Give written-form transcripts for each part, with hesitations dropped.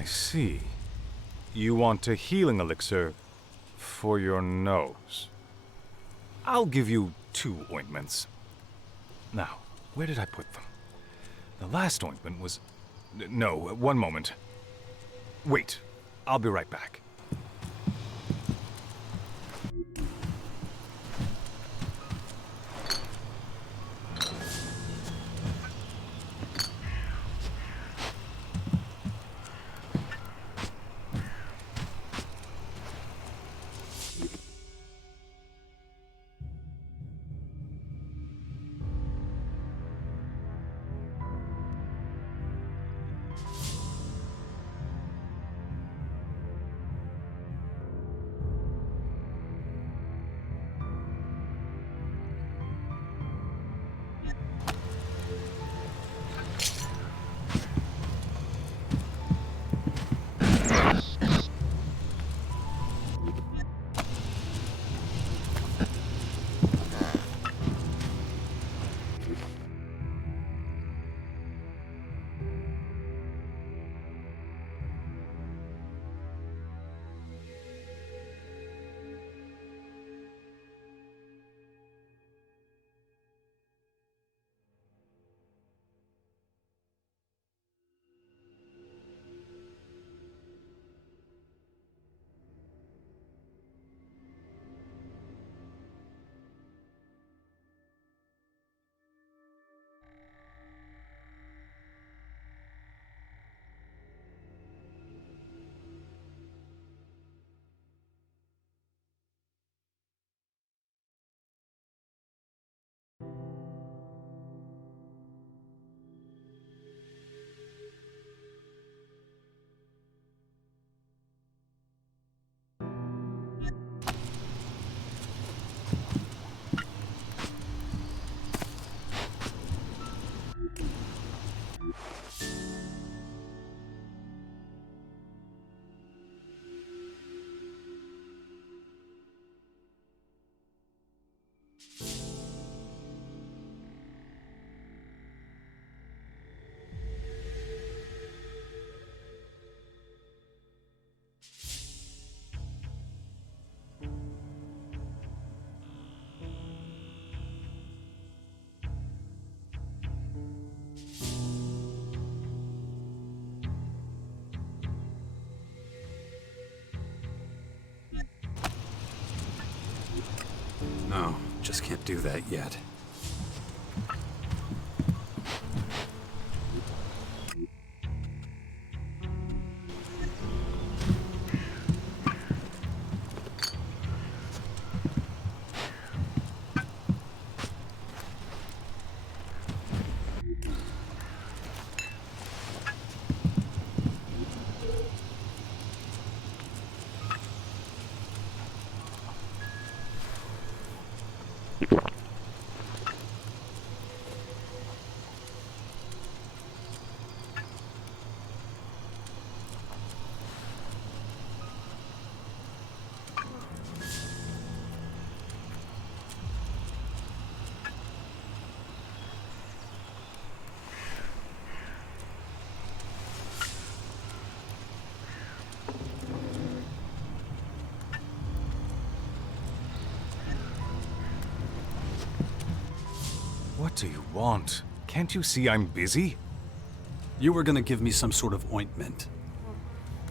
I see. You want a healing elixir for your nose. I'll give you 2 ointments. Now, where did I put them? The last ointment was... No, one moment. Wait, I'll be right back. No, just can't do that yet. What do you want? Can't you see I'm busy? You were gonna give me some sort of ointment.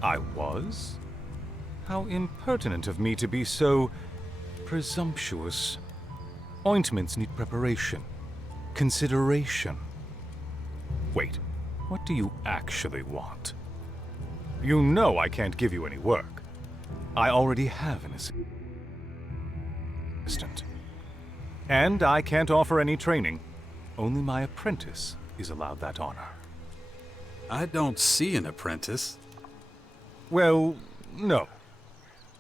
I was? How impertinent of me to be so presumptuous. Ointments need preparation, consideration. Wait, what do you actually want? You know I can't give you any work. I already have an assistant. And I can't offer any training. Only my apprentice is allowed that honor. I don't see an apprentice. Well, no.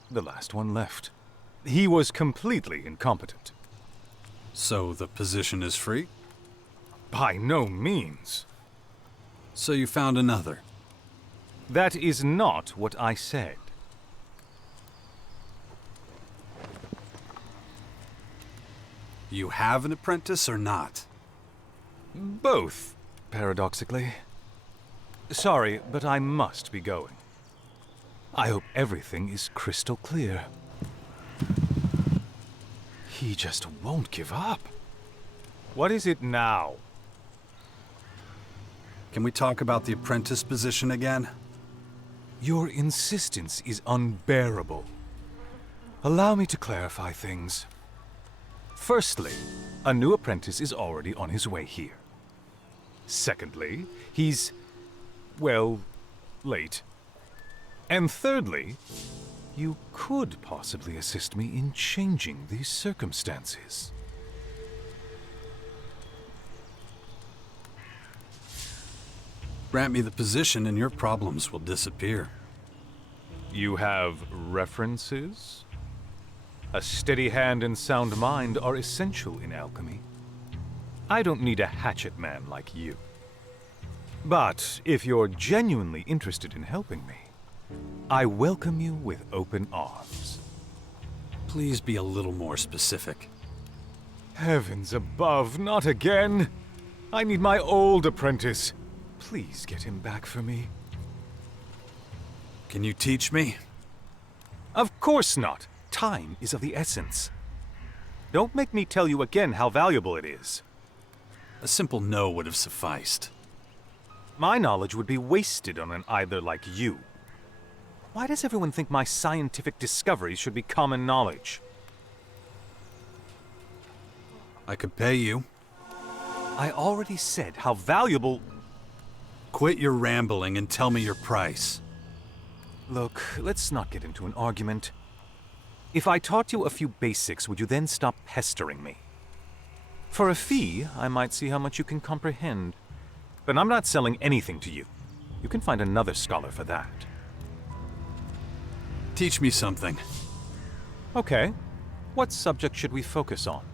The last one left. He was completely incompetent. So the position is free? By no means. So you found another? That is not what I said. You have an apprentice or not? Both, paradoxically. Sorry, but I must be going. I hope everything is crystal clear. He just won't give up. What is it now? Can we talk about the apprentice position again? Your insistence is unbearable. Allow me to clarify things. Firstly, a new apprentice is already on his way here. Secondly, he's, well, late. And thirdly, you could possibly assist me in changing these circumstances. Grant me the position and your problems will disappear. You have references? A steady hand and sound mind are essential in alchemy. I don't need a hatchet man like you. But if you're genuinely interested in helping me, I welcome you with open arms. Please be a little more specific. Heavens above, not again! I need my old apprentice. Please get him back for me. Can you teach me? Of course not. Time is of the essence. Don't make me tell you again how valuable it is. A simple no would have sufficed. My knowledge would be wasted on an idler like you. Why does everyone think my scientific discoveries should be common knowledge? I could pay you. I already said how valuable... Quit your rambling and tell me your price. Look, let's not get into an argument. If I taught you a few basics, would you then stop pestering me? For a fee, I might see how much you can comprehend. But I'm not selling anything to you. You can find another scholar for that. Teach me something. Okay. What subject should we focus on?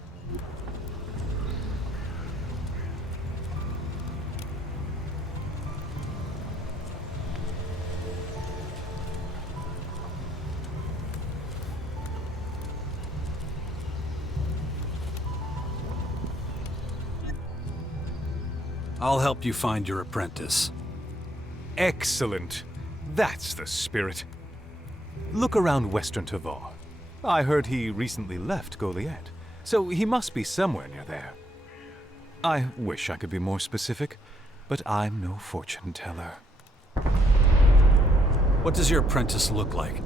I'll help you find your apprentice. Excellent. That's the spirit. Look around Western Tavar. I heard he recently left Goliath, so he must be somewhere near there. I wish I could be more specific, but I'm no fortune teller. What does your apprentice look like?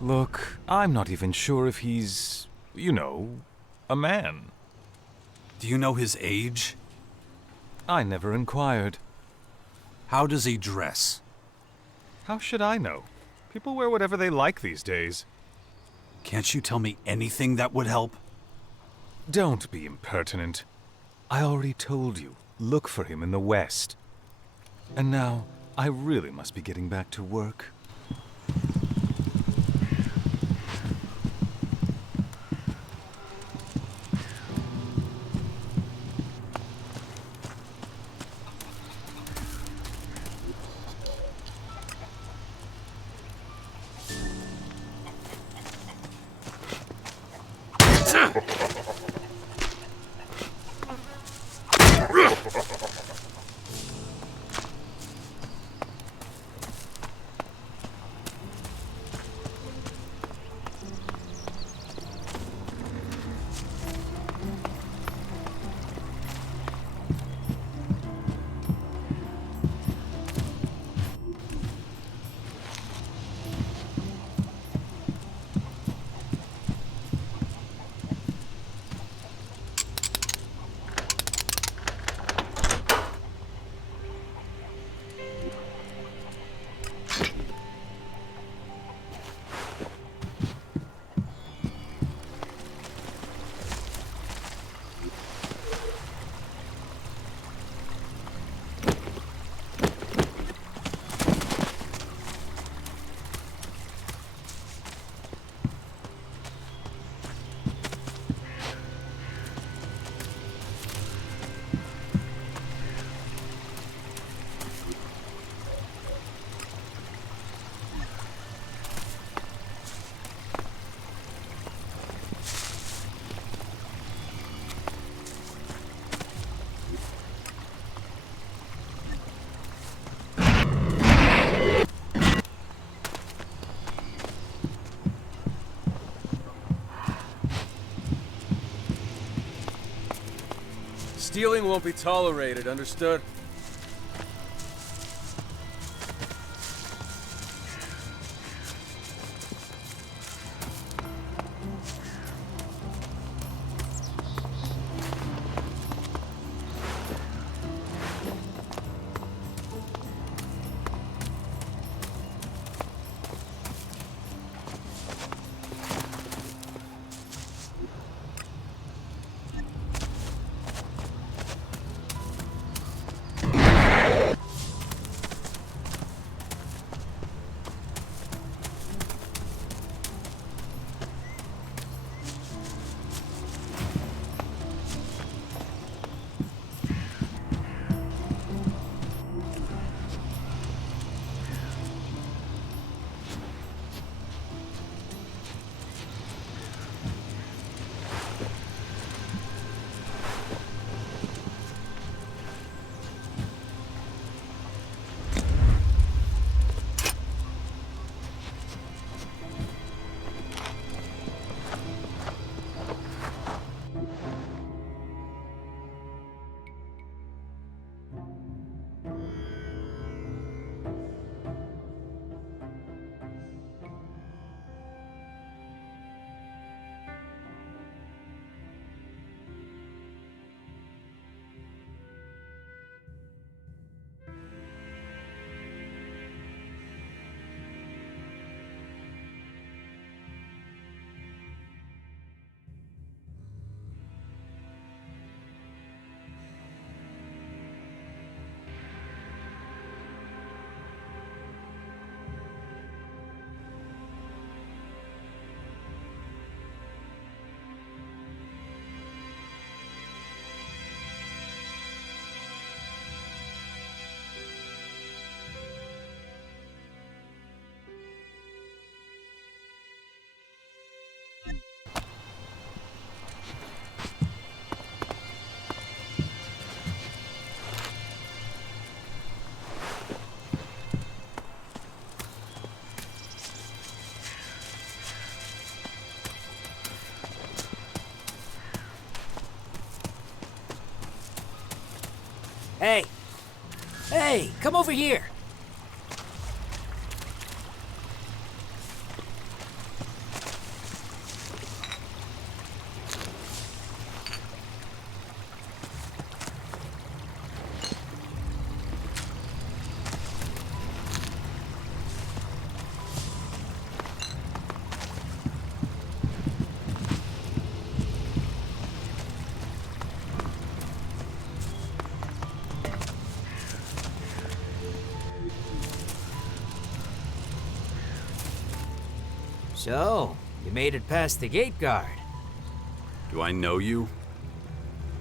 Look, I'm not even sure if he's, a man. Do you know his age? I never inquired. How does he dress? How should I know? People wear whatever they like these days. Can't you tell me anything that would help? Don't be impertinent. I already told you, look for him in the West. And now, I really must be getting back to work. Stealing won't be tolerated, understood? Hey! Hey, come over here! So, you made it past the gate guard. Do I know you?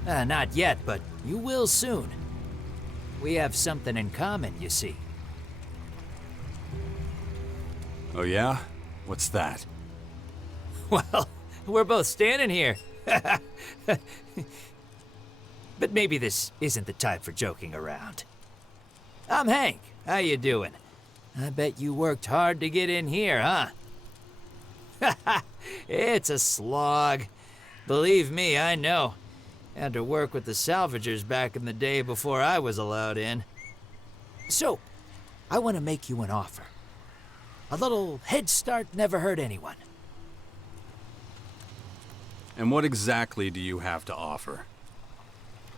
Not yet, but you will soon. We have something in common, you see. Oh yeah? What's that? Well, we're both standing here. But maybe this isn't the time for joking around. I'm Hank. How you doing? I bet you worked hard to get in here, huh? It's a slog. Believe me, I know. Had to work with the salvagers back in the day before I was allowed in. So, I want to make you an offer. A little head start never hurt anyone. And what exactly do you have to offer?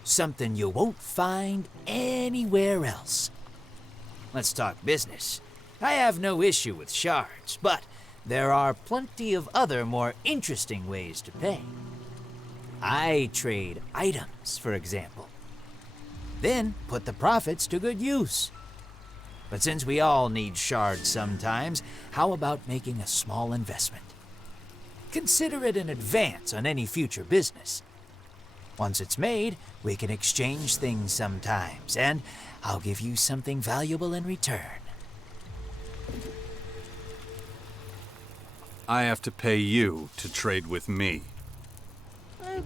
Something you won't find anywhere else. Let's talk business. I have no issue with shards, but there are plenty of other more interesting ways to pay. I trade items, for example. Then put the profits to good use. But since we all need shards sometimes, how about making a small investment? Consider it an advance on any future business. Once it's made, we can exchange things sometimes, and I'll give you something valuable in return. I have to pay you to trade with me.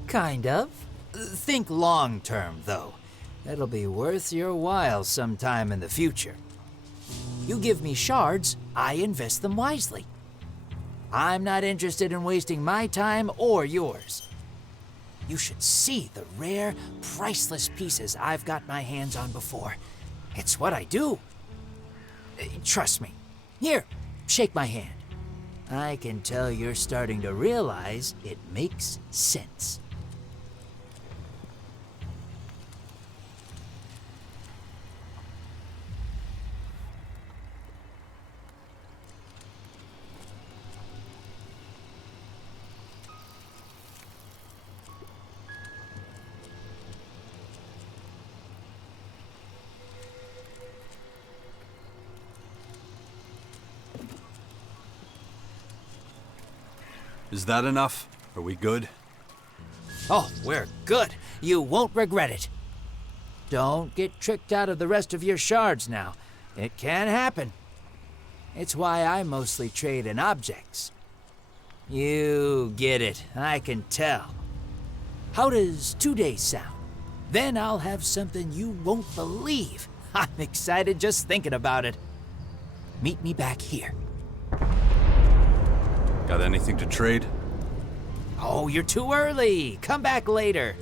Kind of. Think long term, though. It'll be worth your while sometime in the future. You give me shards, I invest them wisely. I'm not interested in wasting my time or yours. You should see the rare, priceless pieces I've got my hands on before. It's what I do. Trust me. Here, shake my hand. I can tell you're starting to realize it makes sense. Is that enough? Are we good? Oh, we're good. You won't regret it. Don't get tricked out of the rest of your shards now. It can happen. It's why I mostly trade in objects. You get it, I can tell. How does 2 days sound? Then I'll have something you won't believe. I'm excited just thinking about it. Meet me back here. Got anything to trade? Oh, you're too early. Come back later.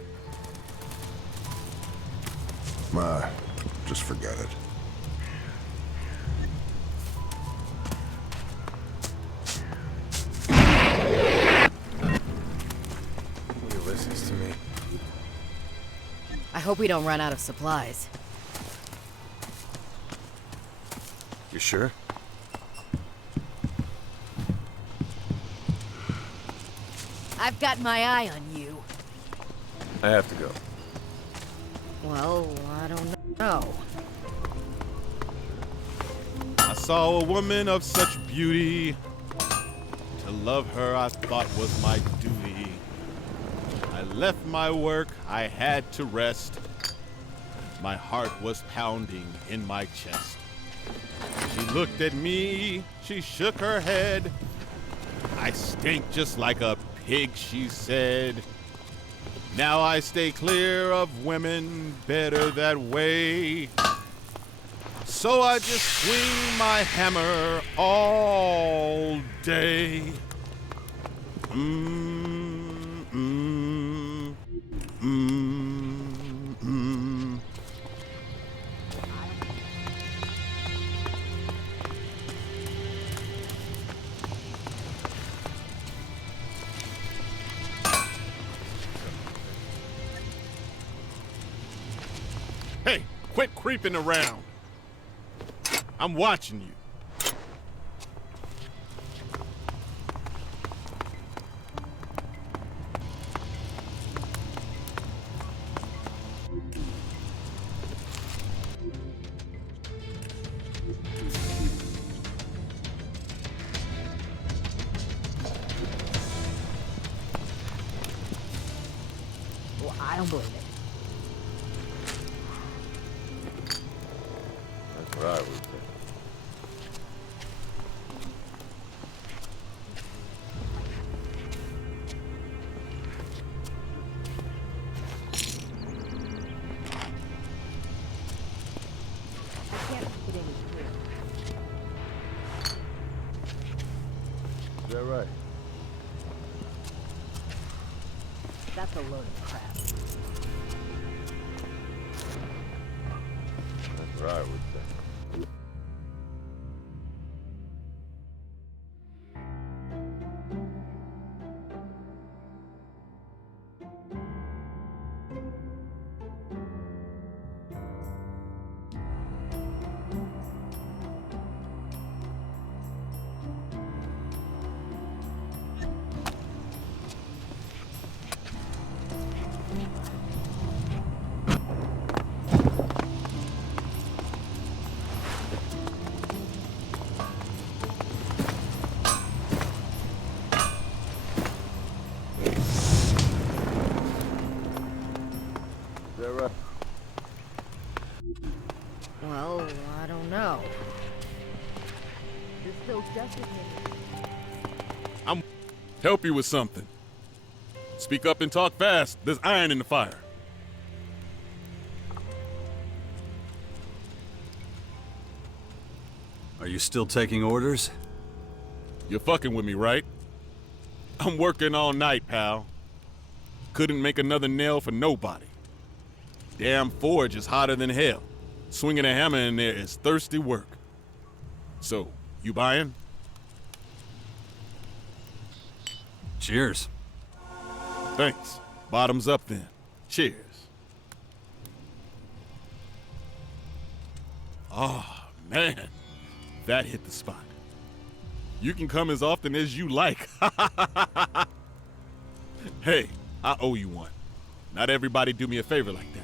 Just forget it. Will you listen to me? I hope we don't run out of supplies. You sure? I've got my eye on you. I have to go. Well, I don't know. I saw a woman of such beauty. To love her I thought was my duty. I left my work, I had to rest. My heart was pounding in my chest. She looked at me, she shook her head. I stink just like a pig, she said. Now I stay clear of women, better that way. So I just swing my hammer all day. Hey, quit creeping around. I'm watching you. Well, I don't believe it. That's what I would say. I can't make it any clearer. Is that right? That's a load of crap. That's what I would say. Is that right? Well, I don't know. There's still just as many. Help you with something. Speak up and talk fast. There's iron in the fire. Are you still taking orders? You're fucking with me, right? I'm working all night, pal. Couldn't make another nail for nobody. Damn forge is hotter than hell. Swinging a hammer in there is thirsty work. So, you buying? Cheers. Thanks. Bottoms up then. Cheers. Oh, man. That hit the spot. You can come as often as you like. Hey, I owe you one. Not everybody do me a favor like that.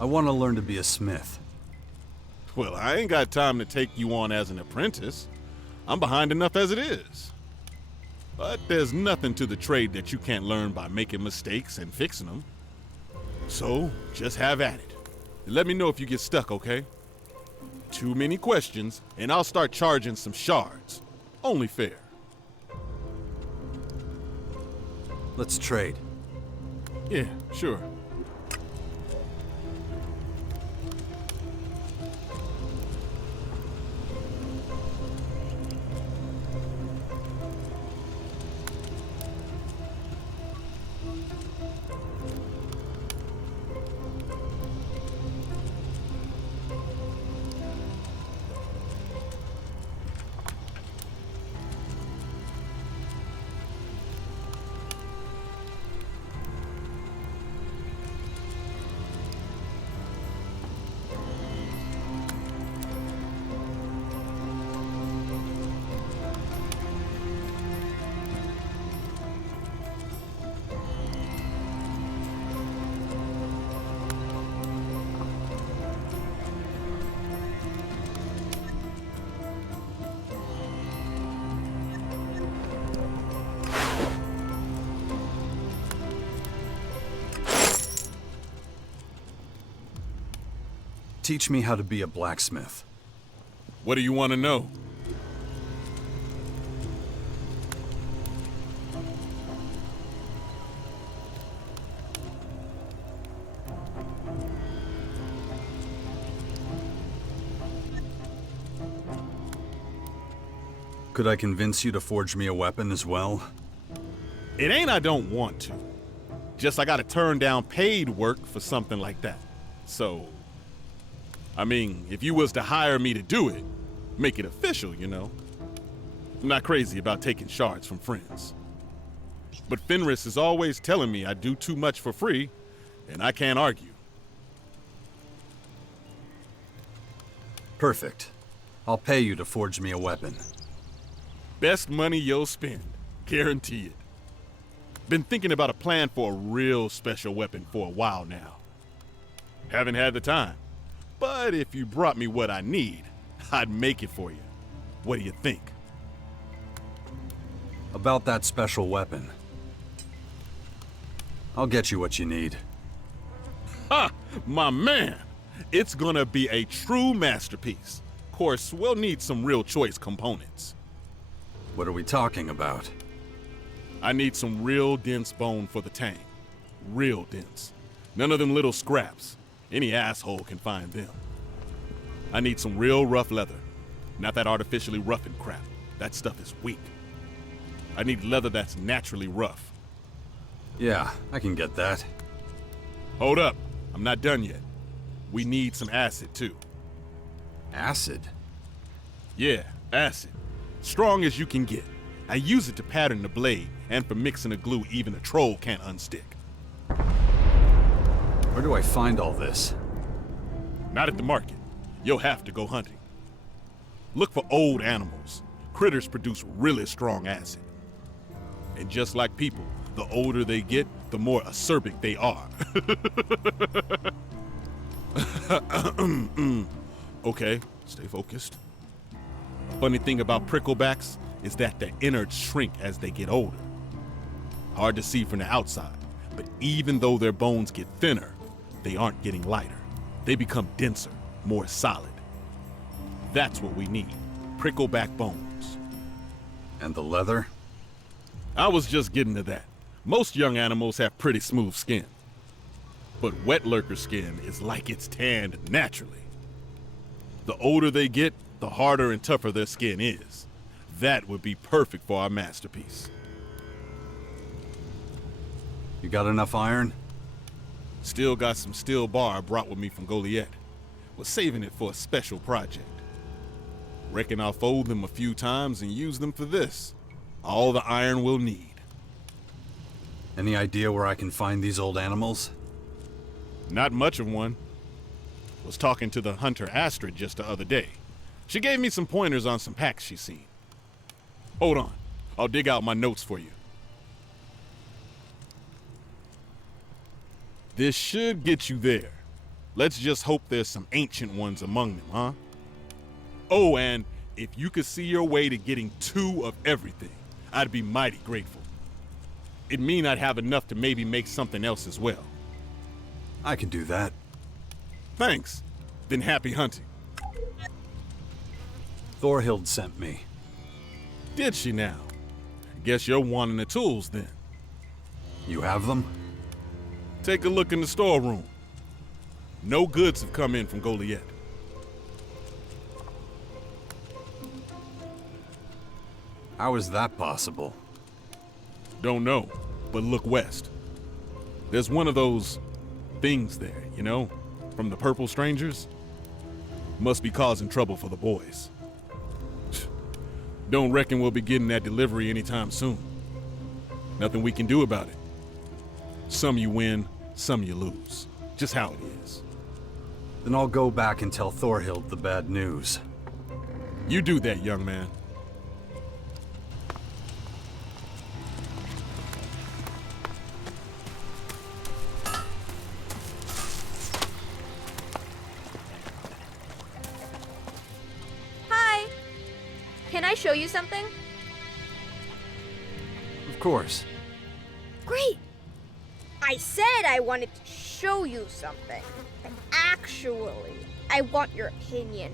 I want to learn to be a smith. Well, I ain't got time to take you on as an apprentice. I'm behind enough as it is. But there's nothing to the trade that you can't learn by making mistakes and fixing them. So, just have at it. And let me know if you get stuck, okay? Too many questions, and I'll start charging some shards. Only fair. Let's trade. Yeah, sure. Teach me how to be a blacksmith. What do you want to know? Could I convince you to forge me a weapon as well? It ain't I don't want to. Just I gotta turn down paid work for something like that. So, I mean, if you was to hire me to do it, make it official, you know? I'm not crazy about taking shards from friends. But Fenris is always telling me I do too much for free, and I can't argue. Perfect. I'll pay you to forge me a weapon. Best money you'll spend. Guarantee it. Been thinking about a plan for a real special weapon for a while now. Haven't had the time. But if you brought me what I need, I'd make it for you. What do you think? About that special weapon. I'll get you what you need. Ha! My man! It's gonna be a true masterpiece. Of course, we'll need some real choice components. What are we talking about? I need some real dense bone for the tang. Real dense. None of them little scraps. Any asshole can find them. I need some real rough leather. Not that artificially roughened crap. That stuff is weak. I need leather that's naturally rough. Yeah, I can get that. Hold up. I'm not done yet. We need some acid, too. Acid? Yeah, acid. Strong as you can get. I use it to pattern the blade, and for mixing a glue even a troll can't unstick. Where do I find all this? Not at the market. You'll have to go hunting. Look for old animals. Critters produce really strong acid. And just like people, the older they get, the more acerbic they are. Okay, stay focused. Funny thing about pricklebacks is that the innards shrink as they get older. Hard to see from the outside, but even though their bones get thinner, they aren't getting lighter. They become denser, more solid. That's what we need, prickleback bones. And the leather? I was just getting to that. Most young animals have pretty smooth skin. But wet lurker skin is like it's tanned naturally. The older they get, the harder and tougher their skin is. That would be perfect for our masterpiece. You got enough iron? Still got some steel bar I brought with me from Goliath. Was saving it for a special project. Reckon I'll fold them a few times and use them for this. All the iron we'll need. Any idea where I can find these old animals? Not much of one. Was talking to the hunter Astrid just the other day. She gave me some pointers on some packs she's seen. Hold on, I'll dig out my notes for you. This should get you there. Let's just hope there's some ancient ones among them, huh? Oh, and if you could see your way to getting 2 of everything, I'd be mighty grateful. It'd mean I'd have enough to maybe make something else as well. I can do that. Thanks. Then happy hunting. Thorhild sent me. Did she now? Guess you're wanting the tools then. You have them? Take a look in the storeroom. No goods have come in from Goliath. How is that possible? Don't know, but look west. There's one of those things there, you know, from the Purple Strangers. Must be causing trouble for the boys. Don't reckon we'll be getting that delivery anytime soon. Nothing we can do about it. Some you win, some you lose. Just how it is. Then I'll go back and tell Thorhild the bad news. You do that, young man. Hi. Can I show you something? Of course. Great. I said I wanted to show you something. And actually, I want your opinion.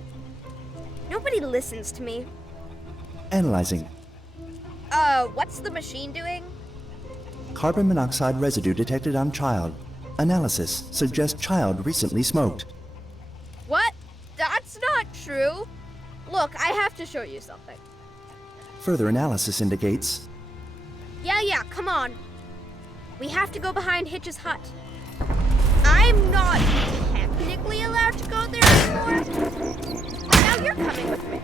Nobody listens to me. Analyzing. What's the machine doing? Carbon monoxide residue detected on child. Analysis suggests child recently smoked. What? That's not true. Look, I have to show you something. Further analysis indicates Yeah, come on. We have to go behind Hitch's hut. I'm not technically allowed to go there anymore. Now you're coming with me.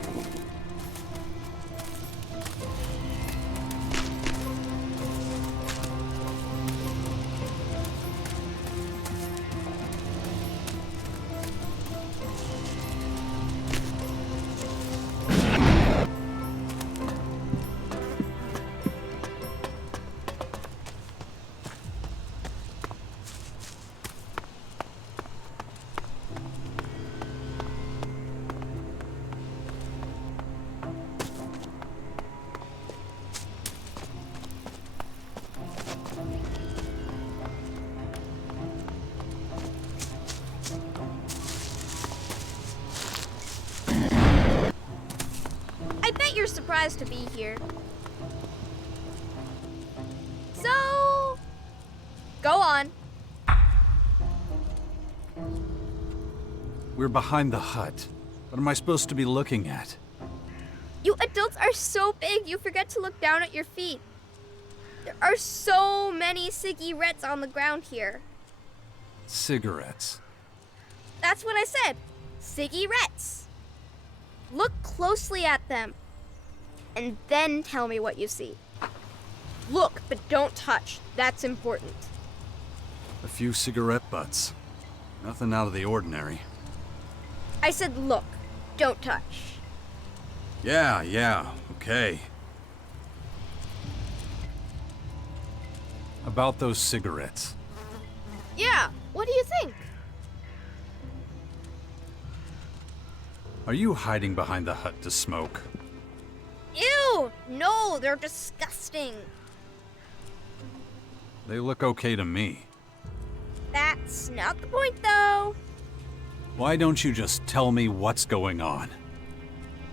You're surprised to be here. So, go on. We're behind the hut. What am I supposed to be looking at? You adults are so big, you forget to look down at your feet. There are so many cigarettes on the ground here. Cigarettes. That's what I said. Cigarettes. Look closely at them. And then tell me what you see. Look, but don't touch. That's important. A few cigarette butts. Nothing out of the ordinary. I said look, don't touch. Yeah, okay. About those cigarettes. Yeah, what do you think? Are you hiding behind the hut to smoke? Ew! No, they're disgusting. They look okay to me. That's not the point, though. Why don't you just tell me what's going on?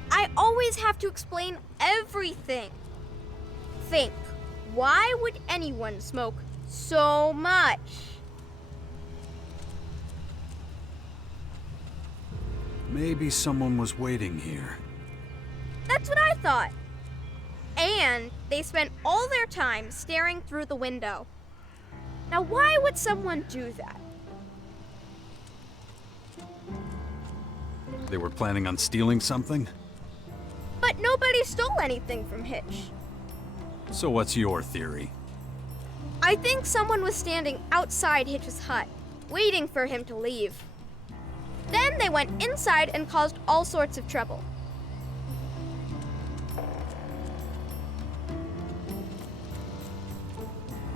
I always have to explain everything. Think, why would anyone smoke so much? Maybe someone was waiting here. That's what I thought. And they spent all their time staring through the window. Now, why would someone do that? They were planning on stealing something? But nobody stole anything from Hitch. So what's your theory? I think someone was standing outside Hitch's hut, waiting for him to leave. Then they went inside and caused all sorts of trouble.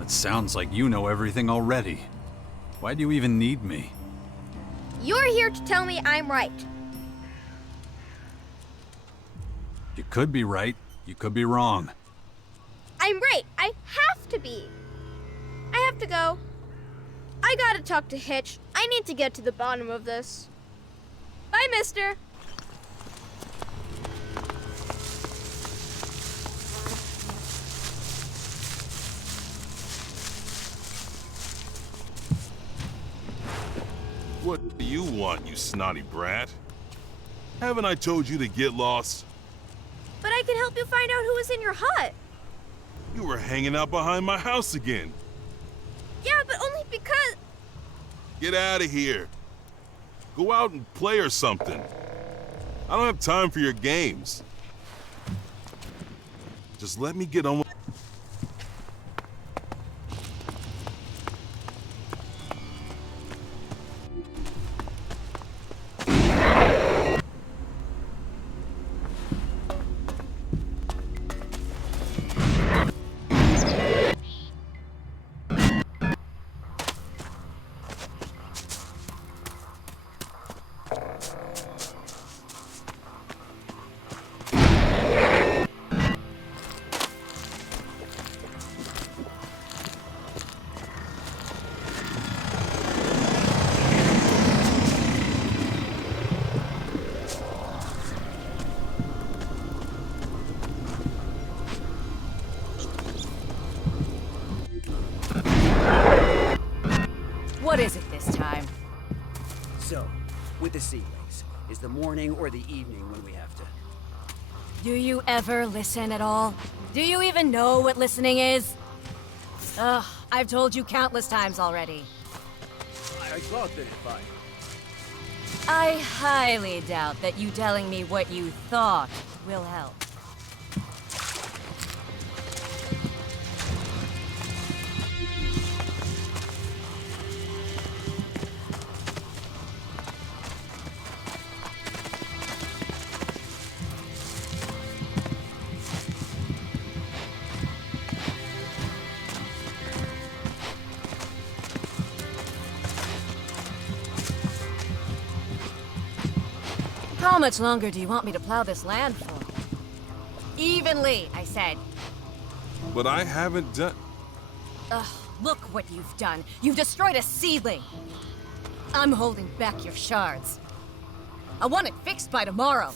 It sounds like you know everything already. Why do you even need me? You're here to tell me I'm right. You could be right, you could be wrong. I'm right. I have to be. I have to go. I gotta talk to Hitch. I need to get to the bottom of this. Bye, mister. What do you want, you snotty brat? Haven't I told you to get lost? But I can help you find out who was in your hut. You were hanging out behind my house again. Yeah, but only because... Get out of here. Go out and play or something. I don't have time for your games. Just let me get on with... What is it this time? So, with the seedlings, is the morning or the evening when we have to? Do you ever listen at all? Do you even know what listening is? Ugh, I've told you countless times already. I thought that if I highly doubt that you telling me what you thought will help. How much longer do you want me to plow this land for? Evenly, I said. But I haven't done... Ugh, look what you've done. You've destroyed a seedling. I'm holding back your shards. I want it fixed by tomorrow.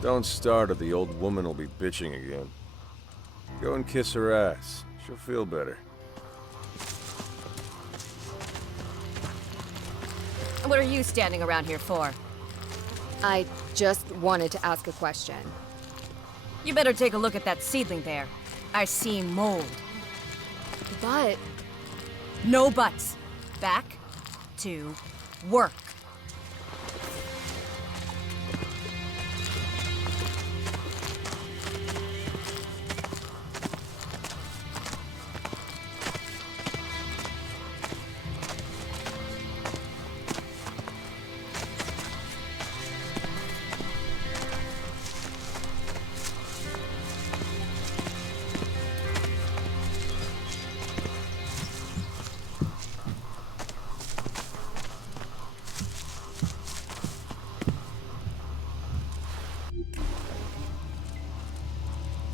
Don't start or the old woman will be bitching again. Go and kiss her ass. She'll feel better. What are you standing around here for? I just wanted to ask a question. You better take a look at that seedling there. I see mold. But... No buts. Back to work.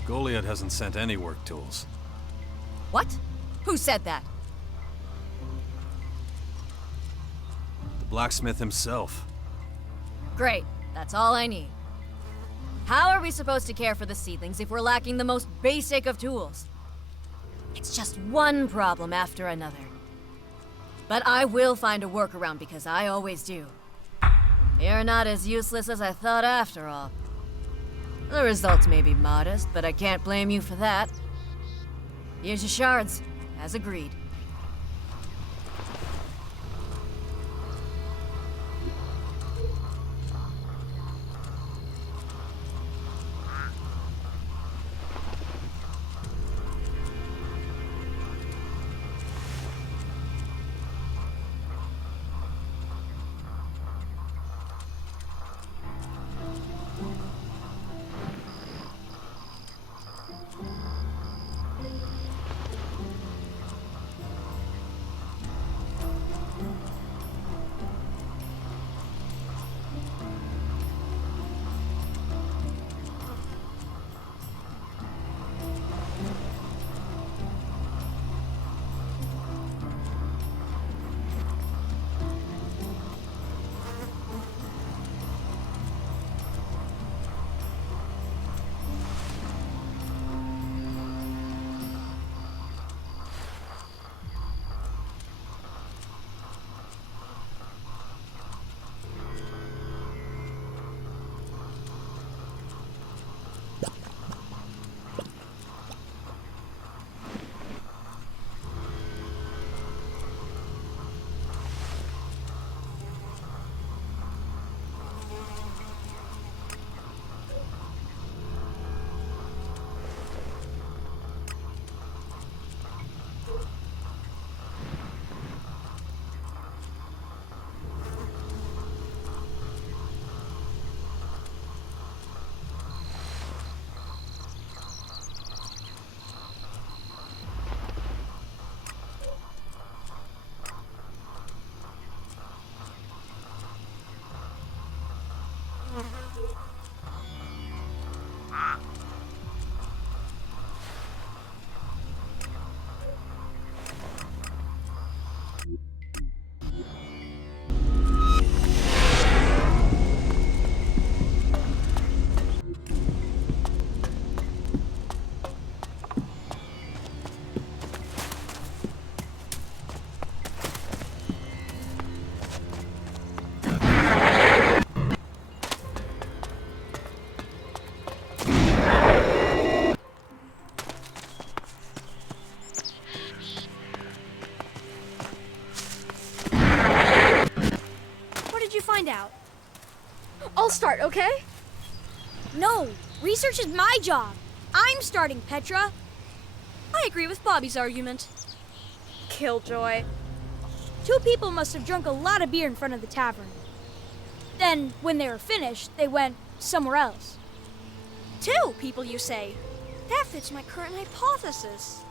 Goliath hasn't sent any work tools. What? Who said that? The blacksmith himself. Great. That's all I need. How are we supposed to care for the seedlings if we're lacking the most basic of tools? It's just one problem after another. But I will find a workaround because I always do. You're not as useless as I thought after all. The results may be modest, but I can't blame you for that. Here's your shards, as agreed. Find out. I'll start, okay? No, research is my job. I'm starting, Petra. I agree with Bobby's argument. Killjoy. 2 people must have drunk a lot of beer in front of the tavern. Then, when they were finished, they went somewhere else. 2 people, you say? That fits my current hypothesis.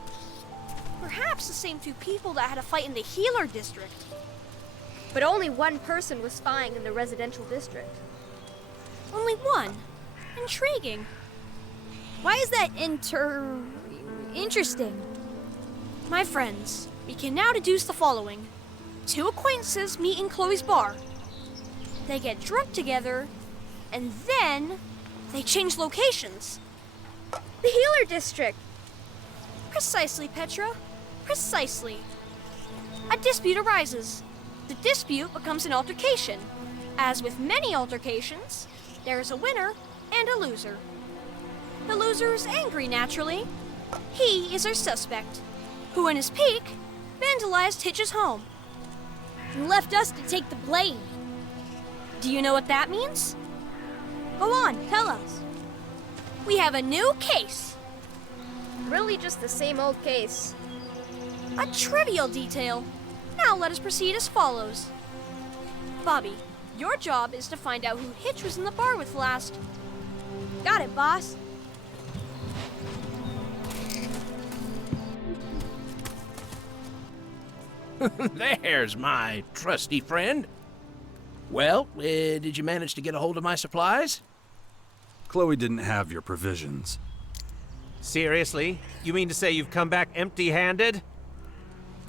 Perhaps the same 2 people that had a fight in the healer district. But only one person was spying in the residential district. Only one? Intriguing. Why is that interesting? My friends, we can now deduce the following. 2 acquaintances meet in Chloe's bar. They get drunk together, and then they change locations. The healer district! Precisely, Petra. Precisely. A dispute arises. The dispute becomes an altercation. As with many altercations, there is a winner and a loser. The loser is angry, naturally. He is our suspect, who in his pique vandalized Hitch's home. And left us to take the blame. Do you know what that means? Go on, tell us. We have a new case. Really just the same old case. A trivial detail. Now let us proceed as follows. Bobby, your job is to find out who Hitch was in the bar with last. Got it, boss. There's my trusty friend. Well, did you manage to get a hold of my supplies? Chloe didn't have your provisions. Seriously? You mean to say you've come back empty-handed?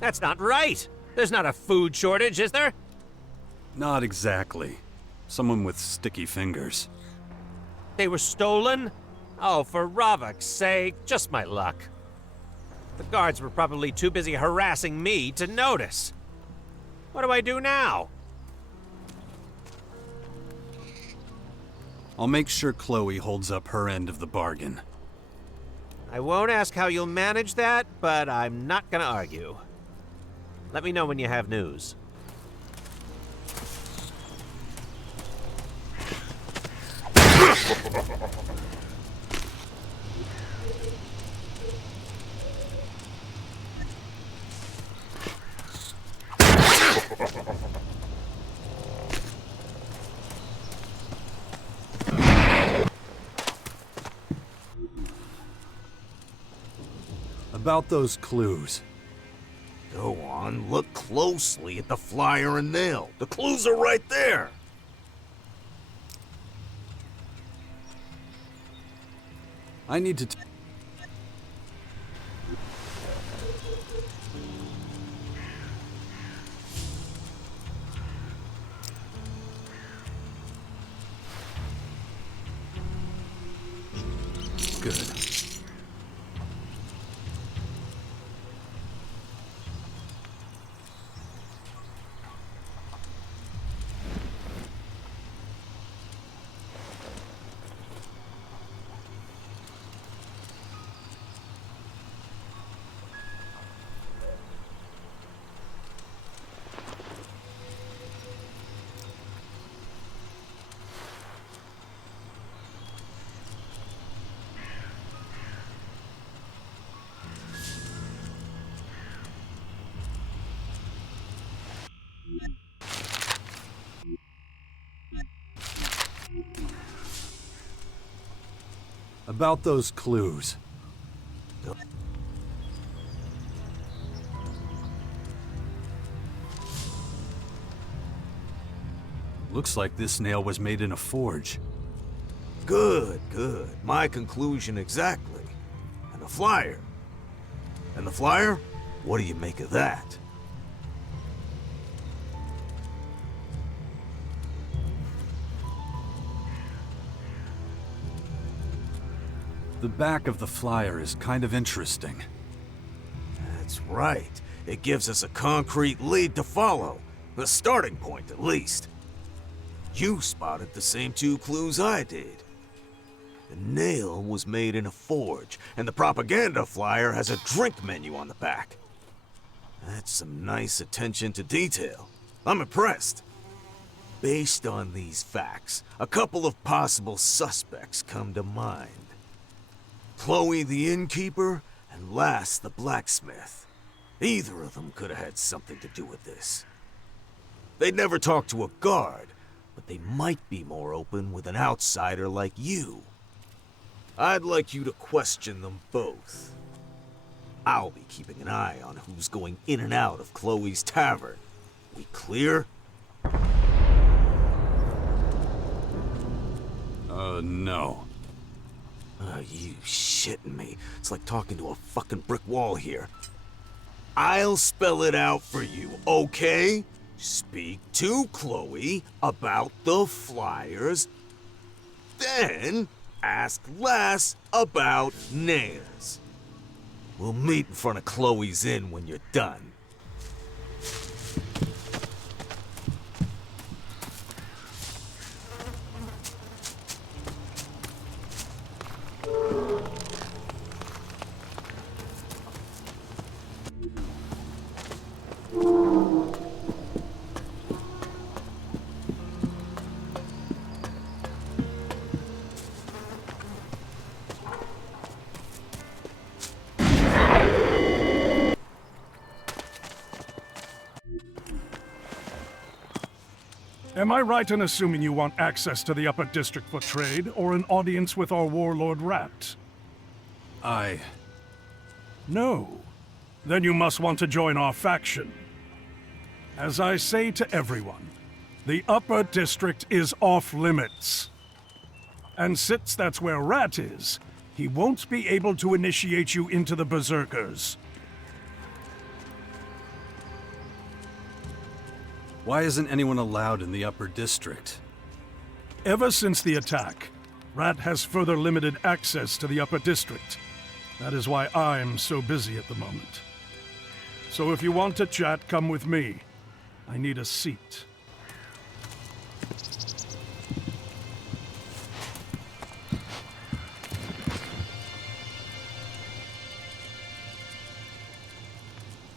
That's not right! There's not a food shortage, is there? Not exactly. Someone with sticky fingers. They were stolen? Oh, for Ravok's sake, just my luck. The guards were probably too busy harassing me to notice. What do I do now? I'll make sure Chloe holds up her end of the bargain. I won't ask how you'll manage that, but I'm not gonna argue. Let me know when you have news. About those clues. Go on, look closely at the flyer and nail. The clues are right there. I need to... Good. About those clues. Looks like this nail was made in a forge. Good, good. My conclusion exactly. And the flyer? And the flyer? What do you make of that? The back of the flyer is kind of interesting. That's right. It gives us a concrete lead to follow. A starting point, at least. You spotted the same two clues I did. The nail was made in a forge, and the propaganda flyer has a drink menu on the back. That's some nice attention to detail. I'm impressed. Based on these facts, a couple of possible suspects come to mind. Chloe the innkeeper, and Lass the blacksmith. Either of them could have had something to do with this. They'd never talk to a guard, but they might be more open with an outsider like you. I'd like you to question them both. I'll be keeping an eye on who's going in and out of Chloe's tavern. We clear? No. You shitting me. It's like talking to a fucking brick wall here. I'll spell it out for you, okay? Speak to Chloe about the flyers. Then ask Lass about nails. We'll meet in front of Chloe's Inn when you're done. Am I right in assuming you want access to the Upper District for trade, or an audience with our warlord Rat? No. Then you must want to join our faction. As I say to everyone, the Upper District is off limits. And since that's where Rat is, he won't be able to initiate you into the Berserkers. Why isn't anyone allowed in the Upper District? Ever since the attack, Rat has further limited access to the Upper District. That is why I'm so busy at the moment. So if you want to chat, come with me. I need a seat.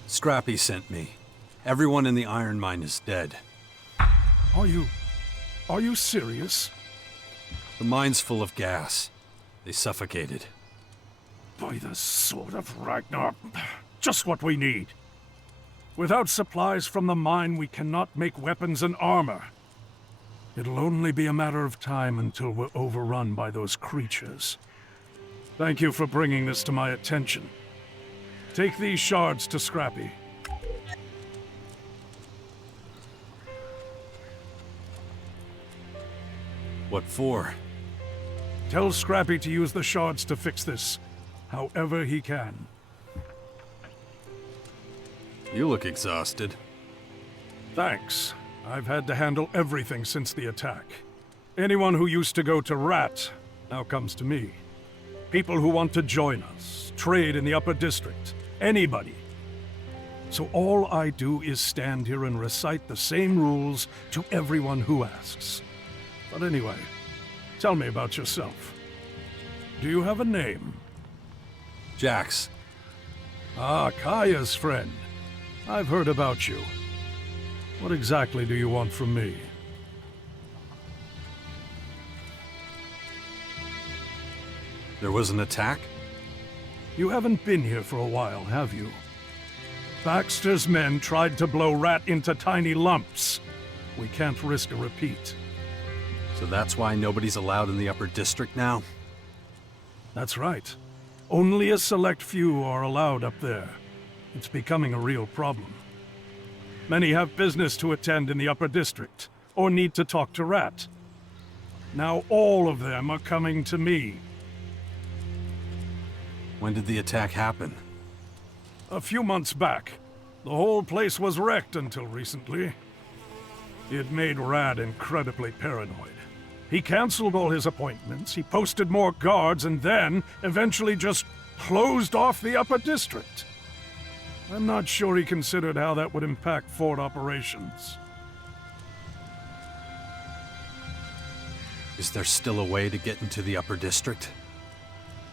Scrappy sent me. Everyone in the iron mine is dead. Are you serious? The mine's full of gas. They suffocated. By the sword of Ragnar, just what we need. Without supplies from the mine, we cannot make weapons and armor. It'll only be a matter of time until we're overrun by those creatures. Thank you for bringing this to my attention. Take these shards to Scrappy. What for? Tell Scrappy to use the shards to fix this, however he can. You look exhausted. Thanks. I've had to handle everything since the attack. Anyone who used to go to Rat now comes to me. People who want to join us, trade in the Upper District, anybody. So all I do is stand here and recite the same rules to everyone who asks. But anyway, tell me about yourself. Do you have a name? Jax. Ah, Kaya's friend. I've heard about you. What exactly do you want from me? There was an attack? You haven't been here for a while, have you? Baxter's men tried to blow Rat into tiny lumps. We can't risk a repeat. So that's why nobody's allowed in the Upper District now? That's right. Only a select few are allowed up there. It's becoming a real problem. Many have business to attend in the Upper District, or need to talk to Rat. Now all of them are coming to me. When did the attack happen? A few months back. The whole place was wrecked until recently. It made Rat incredibly paranoid. He canceled all his appointments, he posted more guards, and then eventually just closed off the Upper District. I'm not sure he considered how that would impact Fort operations. Is there still a way to get into the Upper District?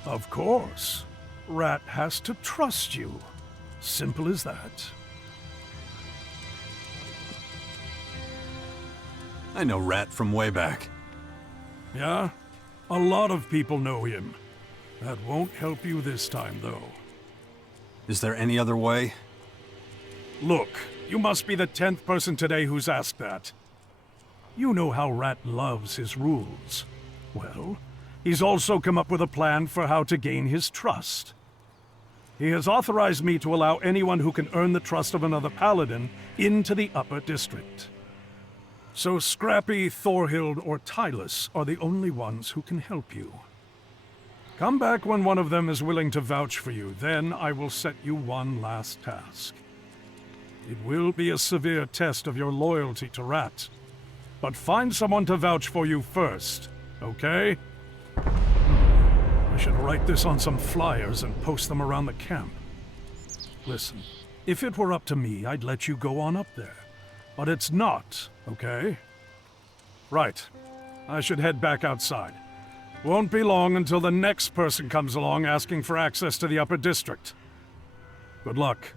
Of course. Rat has to trust you. Simple as that. I know Rat from way back. Yeah? A lot of people know him. That won't help you this time, though. Is there any other way? Look, you must be the 10th person today who's asked that. You know how Rat loves his rules. Well, he's also come up with a plan for how to gain his trust. He has authorized me to allow anyone who can earn the trust of another paladin into the Upper District. So Scrappy, Thorhild, or Tylus are the only ones who can help you. Come back when one of them is willing to vouch for you, then I will set you one last task. It will be a severe test of your loyalty to Rat, but find someone to vouch for you first, okay? I should write this on some flyers and post them around the camp. Listen, if it were up to me, I'd let you go on up there. But it's not, okay? Right. I should head back outside. Won't be long until the next person comes along asking for access to the Upper District. Good luck.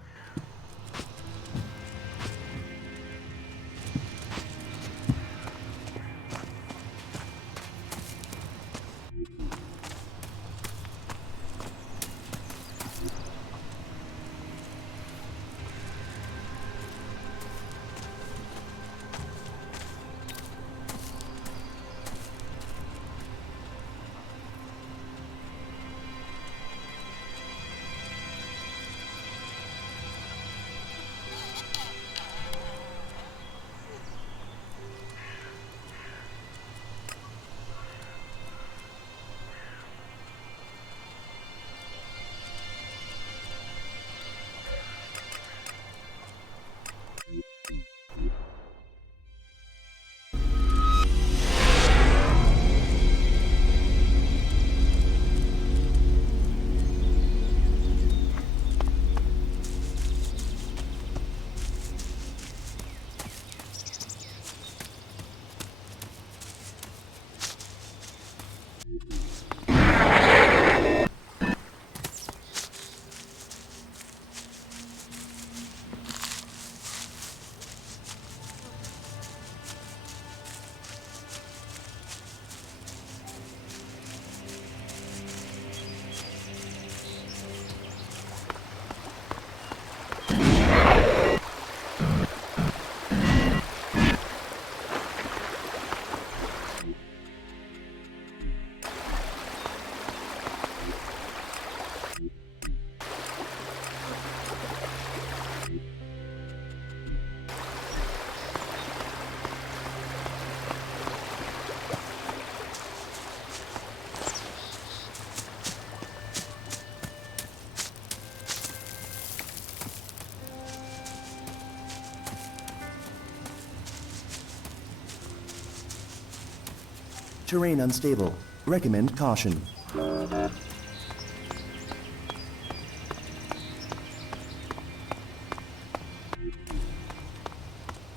Terrain unstable. Recommend caution.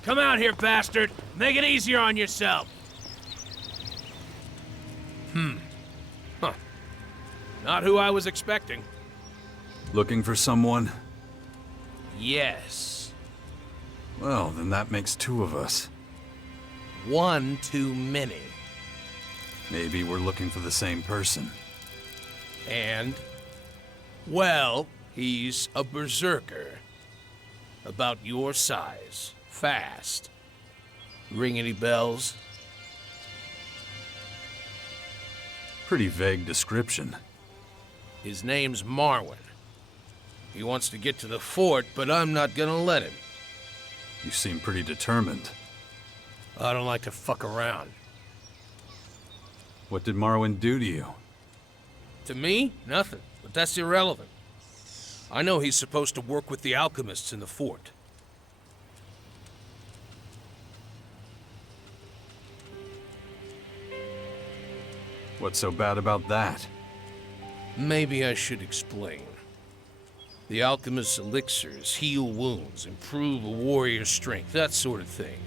Come out here, bastard! Make it easier on yourself! Huh. Not who I was expecting. Looking for someone? Yes. Well, then that makes two of us. One too many. Maybe we're looking for the same person. And? Well, he's a berserker. About your size. Fast. Ring any bells? Pretty vague description. His name's Marwin. He wants to get to the fort, but I'm not gonna let him. You seem pretty determined. I don't like to fuck around. What did Marwin do to you? To me, nothing, but that's irrelevant. I know he's supposed to work with the alchemists in the fort. What's so bad about that? Maybe I should explain. The alchemist's elixirs heal wounds, improve a warrior's strength, that sort of thing.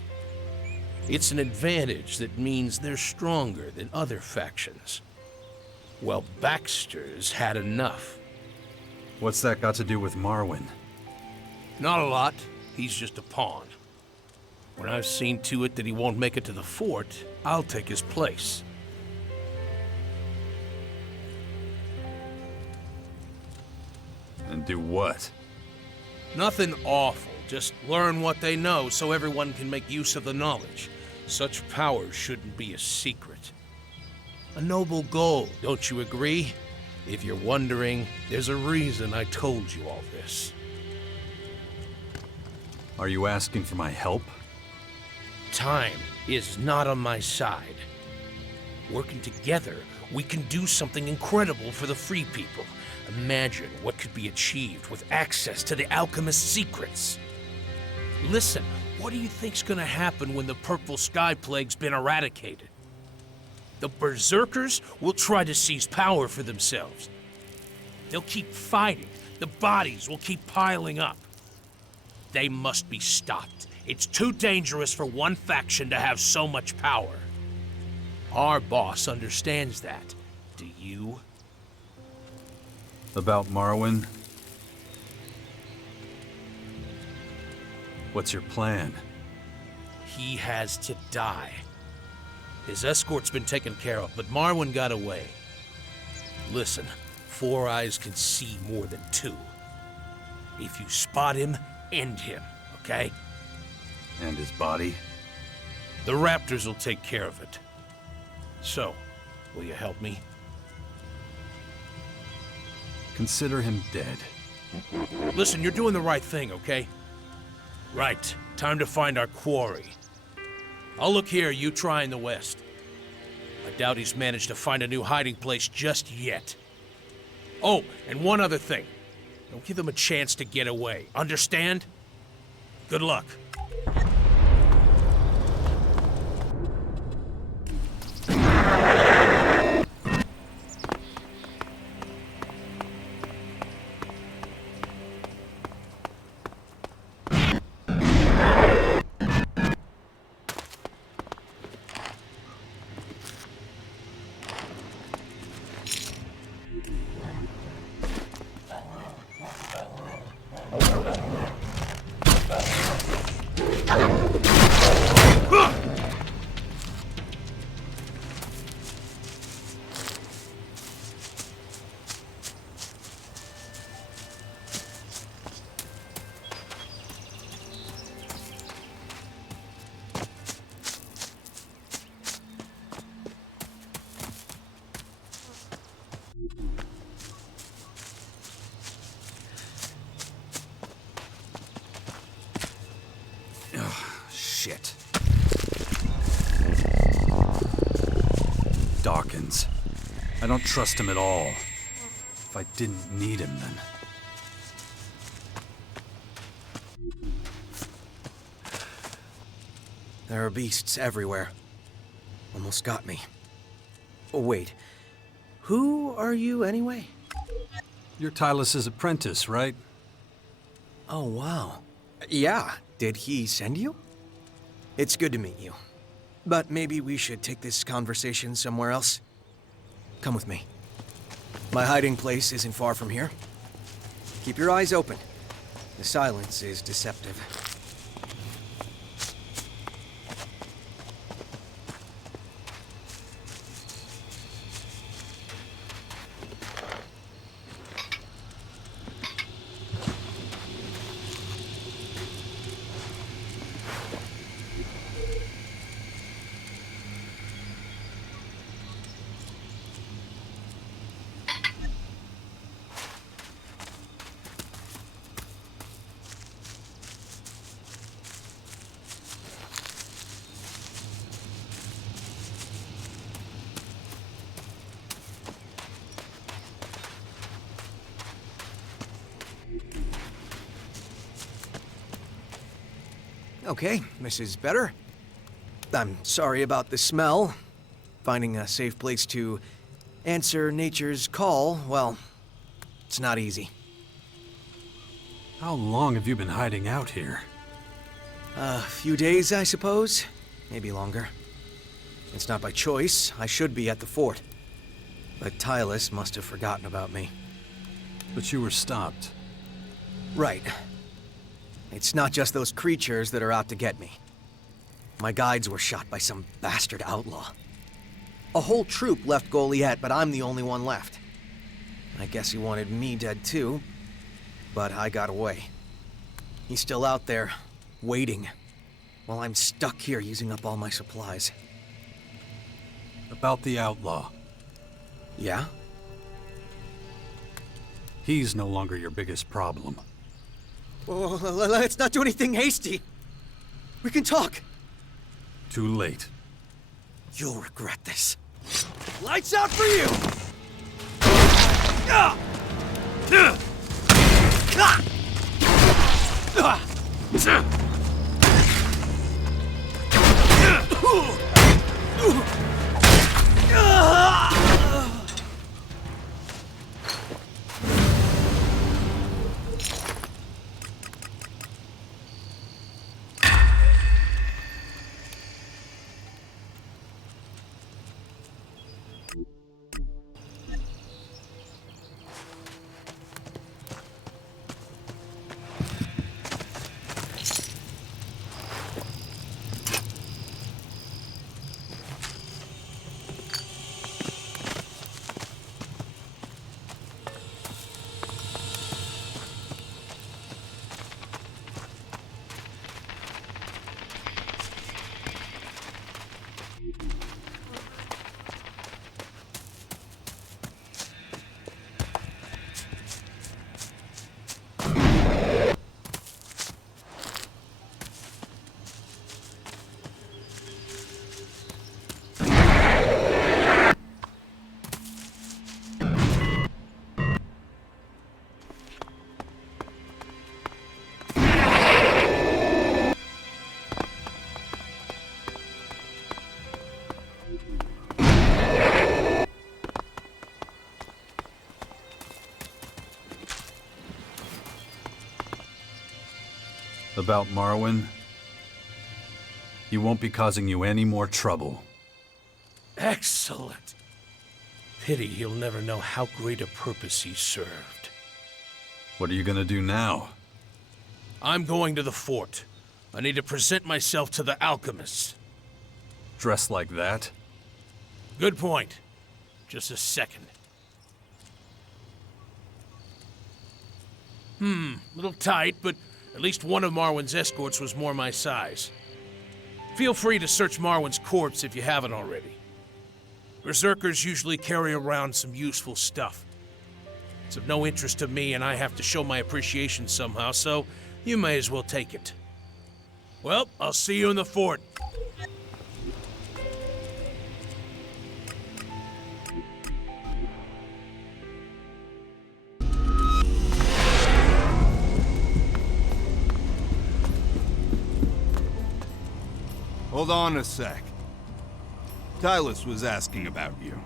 It's an advantage that means they're stronger than other factions. Well, Baxter's had enough. What's that got to do with Marwin? Not a lot. He's just a pawn. When I've seen to it that he won't make it to the fort, I'll take his place. And do what? Nothing awful. Just learn what they know so everyone can make use of the knowledge. Such power shouldn't be a secret. A noble goal, don't you agree? If you're wondering, there's a reason I told you all this. Are you asking for my help? Time is not on my side. Working together, we can do something incredible for the Free People. Imagine what could be achieved with access to the alchemist's secrets. Listen, what do you think's gonna happen when the Purple Sky Plague's been eradicated? The Berserkers will try to seize power for themselves. They'll keep fighting. The bodies will keep piling up. They must be stopped. It's too dangerous for one faction to have so much power. Our boss understands that. Do you? About Marwin? What's your plan? He has to die. His escort's been taken care of, but Marwin got away. Listen, 4 eyes can see more than 2. If you spot him, end him, okay? And his body? The Raptors will take care of it. So, will you help me? Consider him dead. Listen, you're doing the right thing, okay? Right. Time to find our quarry. I'll look here, you try in the west. I doubt he's managed to find a new hiding place just yet. Oh, and one other thing. Don't give him a chance to get away. Understand? Good luck. Shit. Dawkins. I don't trust him at all. If I didn't need him, then... There are beasts everywhere. Almost got me. Wait. Who are you, anyway? You're Tylus's apprentice, right? Oh, wow. Yeah. Did he send you? It's good to meet you. But maybe we should take this conversation somewhere else. Come with me. My hiding place isn't far from here. Keep your eyes open. The silence is deceptive. Okay, this is better. I'm sorry about the smell. Finding a safe place to answer nature's call, well, it's not easy. How long have you been hiding out here? A few days, I suppose. Maybe longer. It's not by choice. I should be at the fort. But Tylus must have forgotten about me. But you were stopped. Right. It's not just those creatures that are out to get me. My guides were shot by some bastard outlaw. A whole troop left Goliath, but I'm the only one left. I guess he wanted me dead too, but I got away. He's still out there, waiting, while I'm stuck here using up all my supplies. About the outlaw. Yeah? He's no longer your biggest problem. Oh, let's not do anything hasty. We can talk. Too late. You'll regret this. Lights out for you! About Marwyn? He won't be causing you any more trouble. Excellent. Pity he'll never know how great a purpose he served. What are you gonna do now? I'm going to the fort. I need to present myself to the alchemists. Dressed like that? Good point. Just a second. Little tight, but at least one of Marwyn's escorts was more my size. Feel free to search Marwyn's corpse if you haven't already. Berserkers usually carry around some useful stuff. It's of no interest to me, and I have to show my appreciation somehow, so you may as well take it. Well, I'll see you in the fort. Hold on a sec. Tylus was asking about you.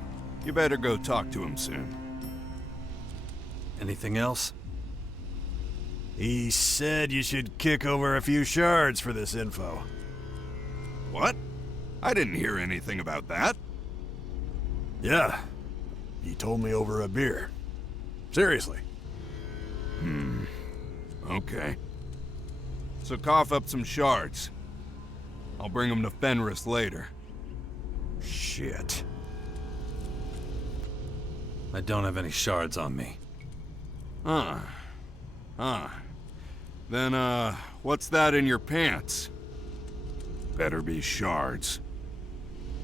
You better go talk to him soon. Anything else? He said you should kick over a few shards for this info. What? I didn't hear anything about that. Yeah. He told me over a beer. Seriously. Okay. So cough up some shards. I'll bring them to Fenris later. Shit. I don't have any shards on me. Then, what's that in your pants? Better be shards.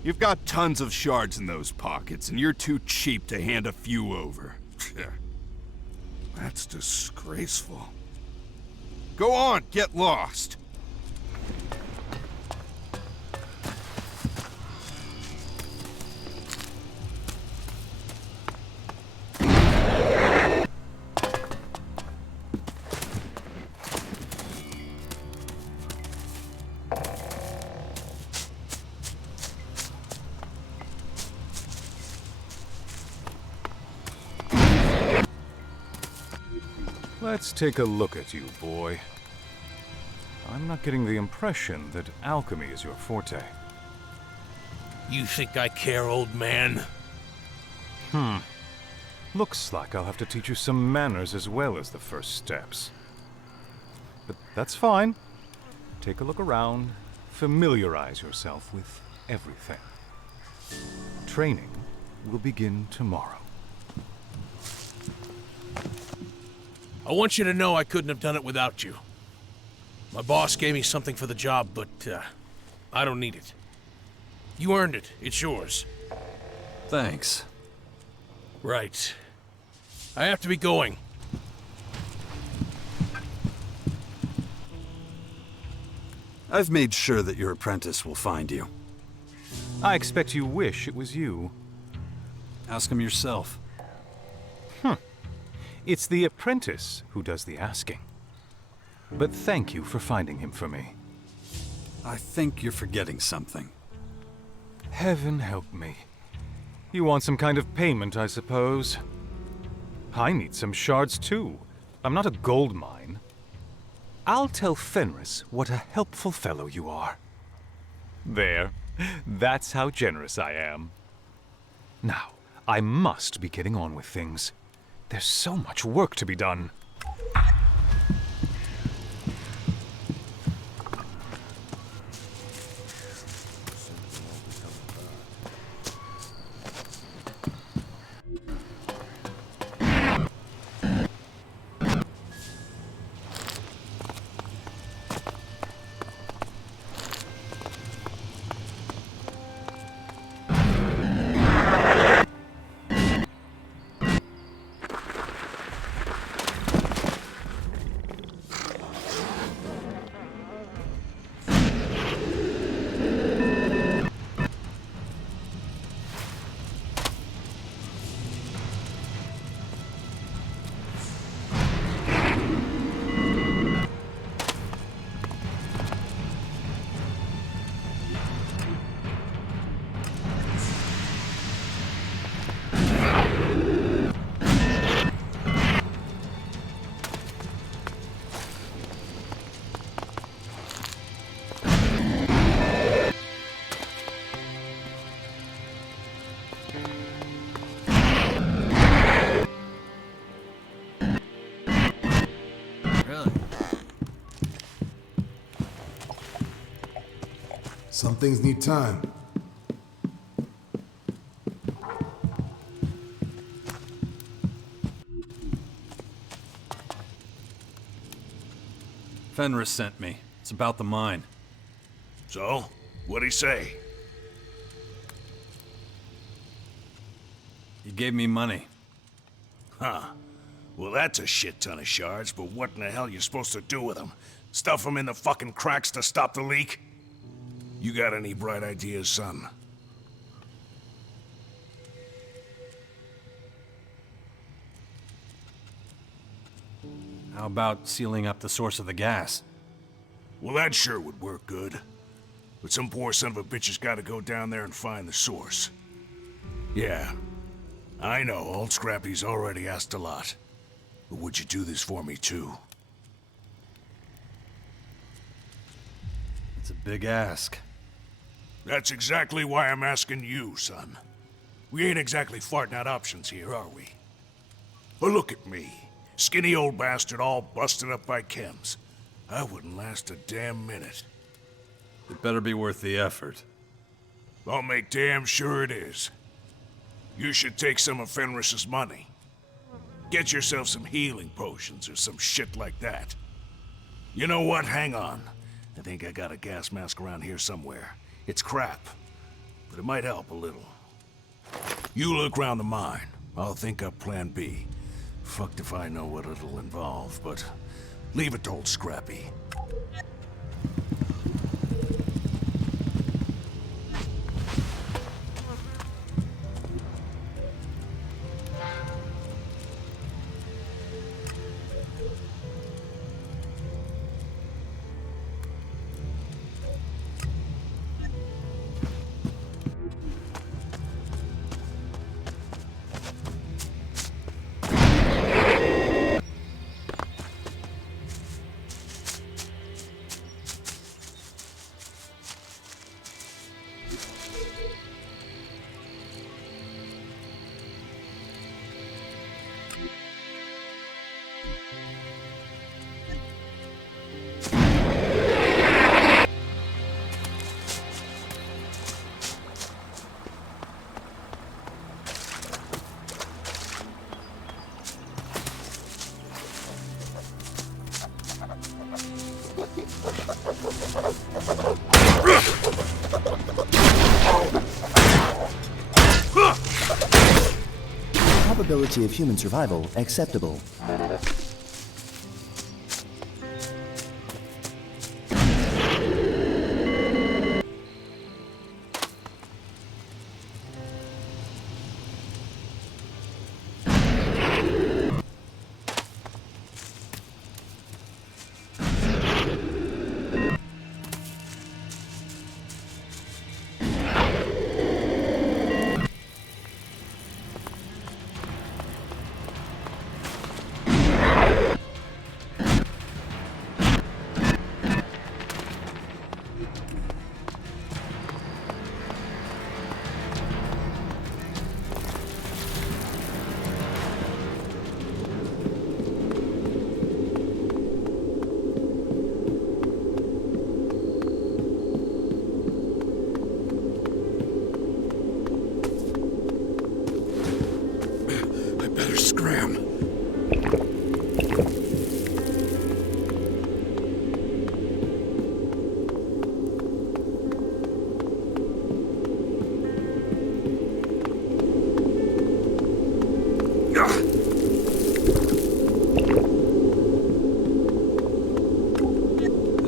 You've got tons of shards in those pockets, and you're too cheap to hand a few over. That's disgraceful. Go on, get lost. Let's take a look at you, boy. I'm not getting the impression that alchemy is your forte. You think I care, old man? Looks like I'll have to teach you some manners as well as the first steps. But that's fine. Take a look around, familiarize yourself with everything. Training will begin tomorrow. I want you to know I couldn't have done it without you. My boss gave me something for the job, but I don't need it. You earned it. It's yours. Thanks. Right. I have to be going. I've made sure that your apprentice will find you. I expect you wish it was you. Ask him yourself. It's the apprentice who does the asking. But thank you for finding him for me. I think you're forgetting something. Heaven help me. You want some kind of payment, I suppose. I need some shards too. I'm not a gold mine. I'll tell Fenris what a helpful fellow you are. There. That's how generous I am. Now, I must be getting on with things. There's so much work to be done. Some things need time. Fenris sent me. It's about the mine. So? What'd he say? He gave me money. Huh. Well, that's a shit ton of shards, but what in the hell you supposed to do with them? Stuff them in the fucking cracks to stop the leak? You got any bright ideas, son? How about sealing up the source of the gas? Well, that sure would work good. But some poor son of a bitch has got to go down there and find the source. Yeah, I know, old Scrappy's already asked a lot. But would you do this for me, too? It's a big ask. That's exactly why I'm asking you, son. We ain't exactly farting out options here, are we? But look at me. Skinny old bastard all busted up by chems. I wouldn't last a damn minute. It better be worth the effort. I'll make damn sure it is. You should take some of Fenris's money. Get yourself some healing potions or some shit like that. You know what? Hang on. I think I got a gas mask around here somewhere. It's crap, but it might help a little. You look round the mine. I'll think up plan B. Fucked if I know what it'll involve, but leave it to old Scrappy. Probability of human survival acceptable.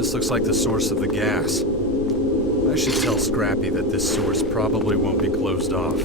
This looks like the source of the gas. I should tell Scrappy that this source probably won't be closed off.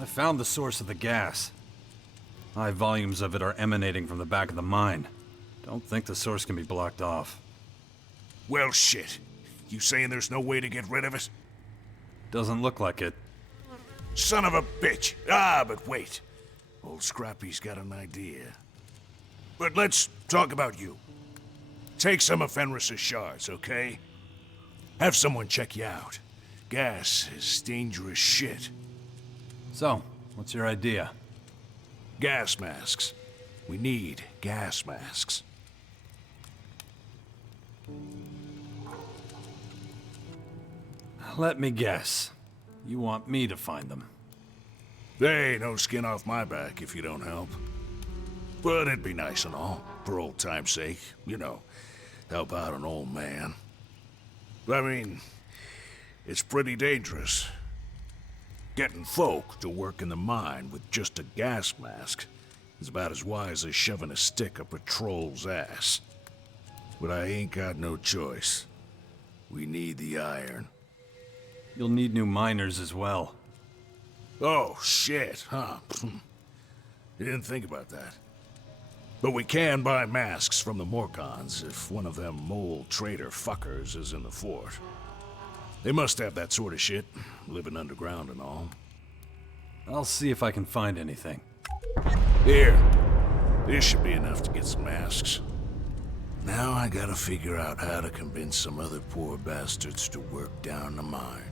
I found the source of the gas. High volumes of it are emanating from the back of the mine. Don't think the source can be blocked off. Well, shit. You saying there's no way to get rid of it? Doesn't look like it. Son of a bitch! Ah, but wait. Old Scrappy's got an idea. But let's talk about you. Take some of Fenris's shards, okay? Have someone check you out. Gas is dangerous shit. So, what's your idea? Gas masks. We need gas masks. Let me guess. You want me to find them? They ain't no skin off my back if you don't help. But it'd be nice and all, for old time's sake. You know, help out an old man. I mean, it's pretty dangerous. Getting folk to work in the mine with just a gas mask is about as wise as shoving a stick up a troll's ass. But I ain't got no choice. We need the iron. You'll need new miners as well. Oh, shit, huh? You didn't think about that. But we can buy masks from the Morcons if one of them mole trader fuckers is in the fort. They must have that sort of shit, living underground and all. I'll see if I can find anything. Here. This should be enough to get some masks. Now I gotta figure out how to convince some other poor bastards to work down the mine.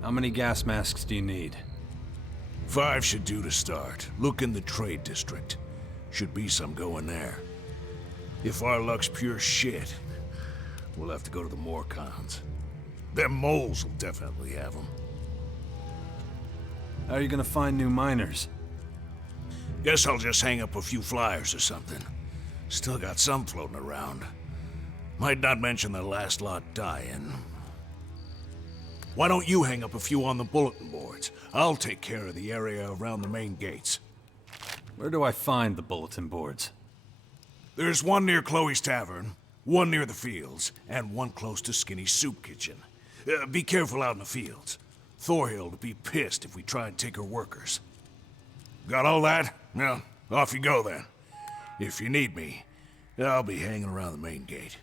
How many gas masks do you need? 5 should do to start. Look in the trade district. Should be some going there. If our luck's pure shit, we'll have to go to the Morcons. Them moles will definitely have them. How are you gonna find new miners? Guess I'll just hang up a few flyers or something. Still got some floating around. Might not mention the last lot dying. Why don't you hang up a few on the bulletin boards? I'll take care of the area around the main gates. Where do I find the bulletin boards? There's one near Chloe's Tavern, one near the fields, and one close to Skinny's Soup Kitchen. Be careful out in the fields. Thorhild will be pissed if we try and take her workers. Got all that? Well, off you go then. If you need me, I'll be hanging around the main gate.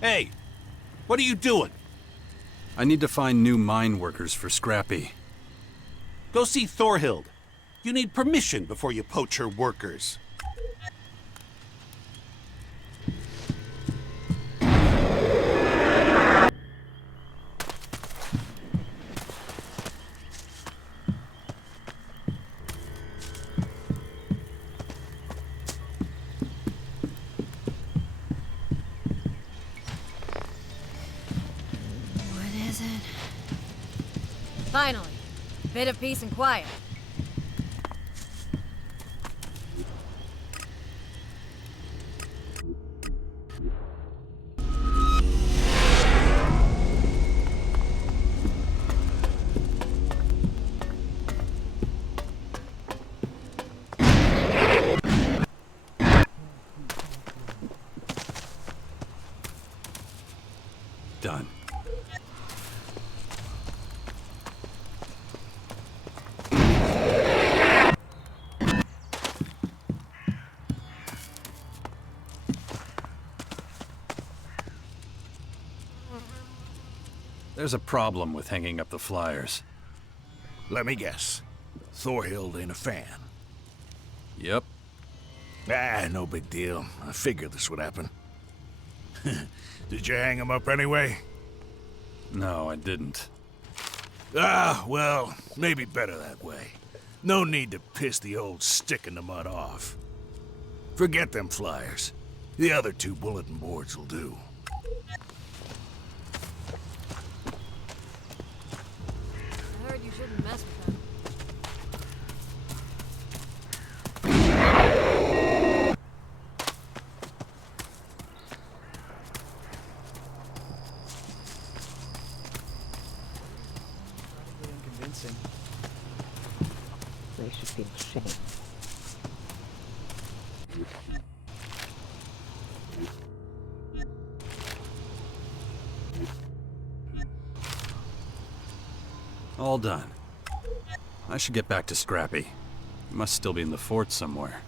Hey, what are you doing? I need to find new mine workers for Scrappy. Go see Thorhild. You need permission before you poach her workers. What is it? Finally, bit of peace and quiet. Done. There's a problem with hanging up the flyers. Let me guess. Thorhild ain't a fan. Yep. Ah, no big deal. I figured this would happen. Did you hang him up anyway? No, I didn't. Ah, well, maybe better that way. No need to piss the old stick in the mud off. Forget them flyers. The other 2 bulletin boards will do. I heard you shouldn't mess with them. Unconvincing. They should feel shame. All done. I should get back to Scrappy. He must still be in the fort somewhere.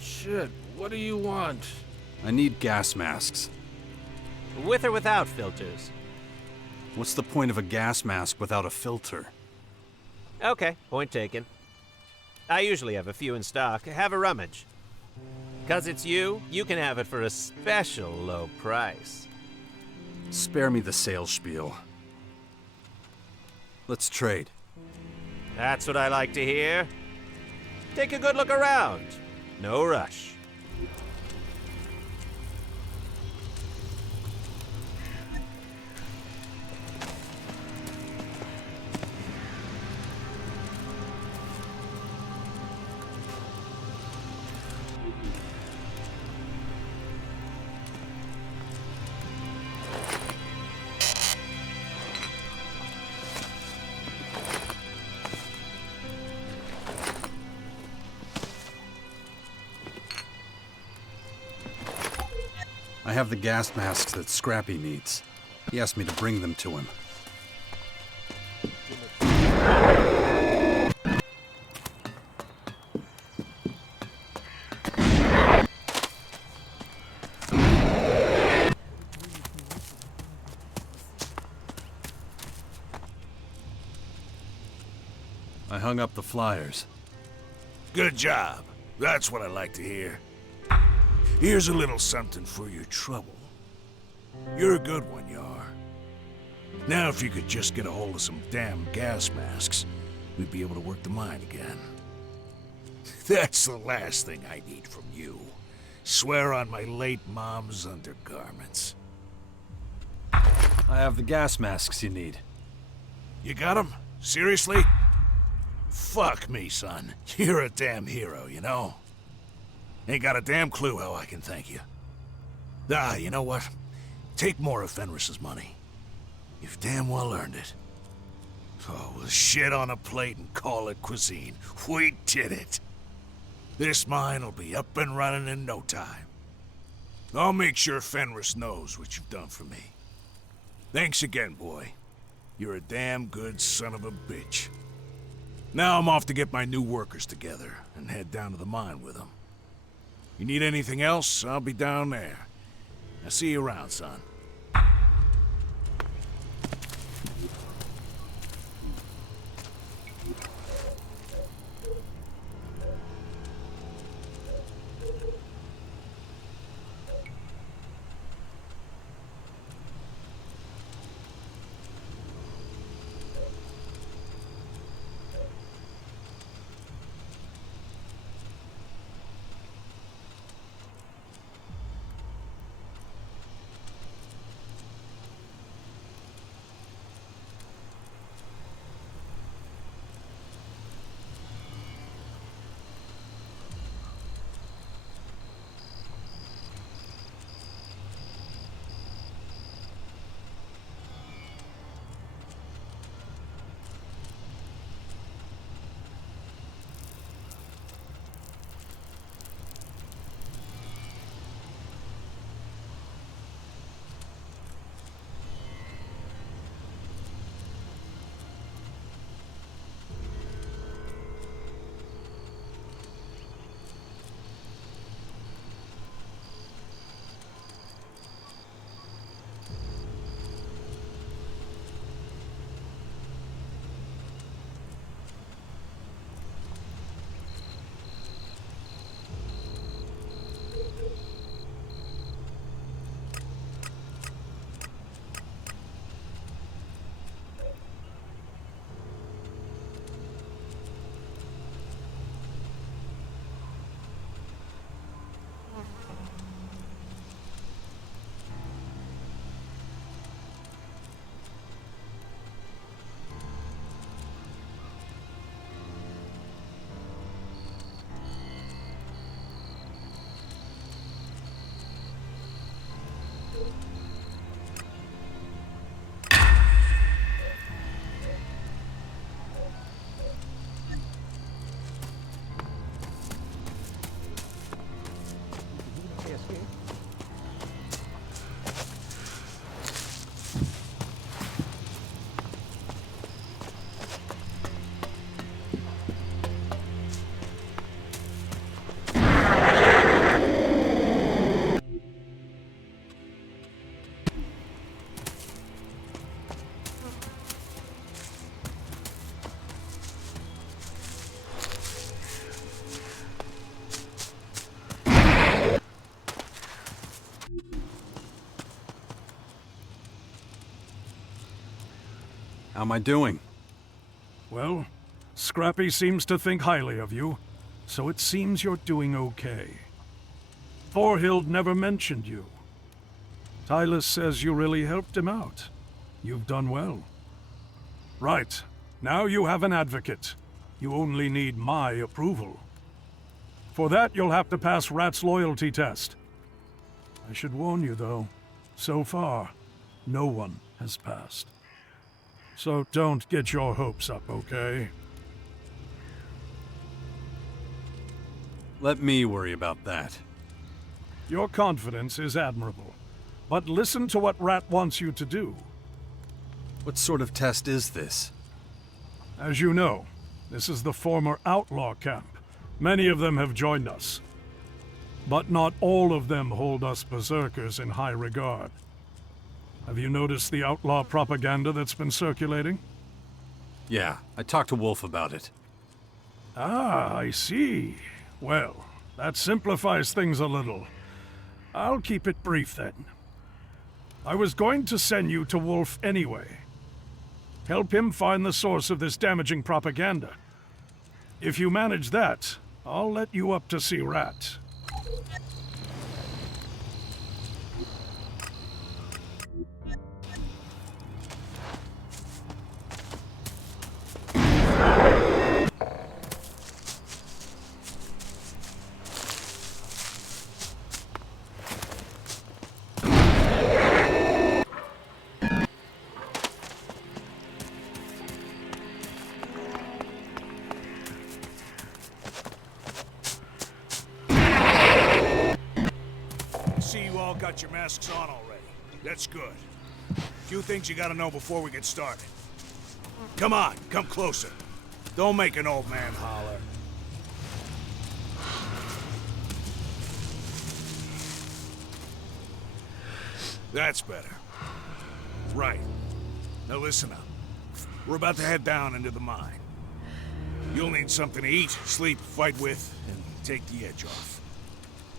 Shit, what do you want? I need gas masks. With or without filters? What's the point of a gas mask without a filter? Okay, point taken. I usually have a few in stock. Have a rummage. 'Cause it's you can have it for a special low price. Spare me the sales spiel. Let's trade. That's what I like to hear. Take a good look around. No rush. I have the gas masks that Scrappy needs. He asked me to bring them to him. I hung up the flyers. Good job. That's what I like to hear. Here's a little something for your trouble. You're a good one, you are. Now if you could just get a hold of some damn gas masks, we'd be able to work the mine again. That's the last thing I need from you. Swear on my late mom's undergarments. I have the gas masks you need. You got them? Seriously? Fuck me, son. You're a damn hero, you know? Ain't got a damn clue how I can thank you. Ah, you know what? Take more of Fenris's money. You've damn well earned it. Oh, we'll shit on a plate and call it cuisine. We did it. This mine will be up and running in no time. I'll make sure Fenris knows what you've done for me. Thanks again, boy. You're a damn good son of a bitch. Now I'm off to get my new workers together and head down to the mine with them. You need anything else, I'll be down there. I'll see you around, son. How am I doing? Well, Scrappy seems to think highly of you, so it seems you're doing okay. Thorhild never mentioned you. Tylus says you really helped him out. You've done well. Right, now you have an advocate. You only need my approval. For that, you'll have to pass Rat's loyalty test. I should warn you, though, so far, no one has passed. So don't get your hopes up, okay? Let me worry about that. Your confidence is admirable, but listen to what Rat wants you to do. What sort of test is this? As you know, this is the former outlaw camp. Many of them have joined us. But not all of them hold us berserkers in high regard. Have you noticed the outlaw propaganda that's been circulating? Yeah, I talked to Wolf about it. Ah, I see. Well, that simplifies things a little. I'll keep it brief then. I was going to send you to Wolf anyway. Help him find the source of this damaging propaganda. If you manage that, I'll let you up to see Rat. Got your masks on already. That's good. Few things you gotta know before we get started. Come on, come closer. Don't make an old man holler. That's better. Right. Now listen up. We're about to head down into the mine. You'll need something to eat, sleep, fight with, and take the edge off.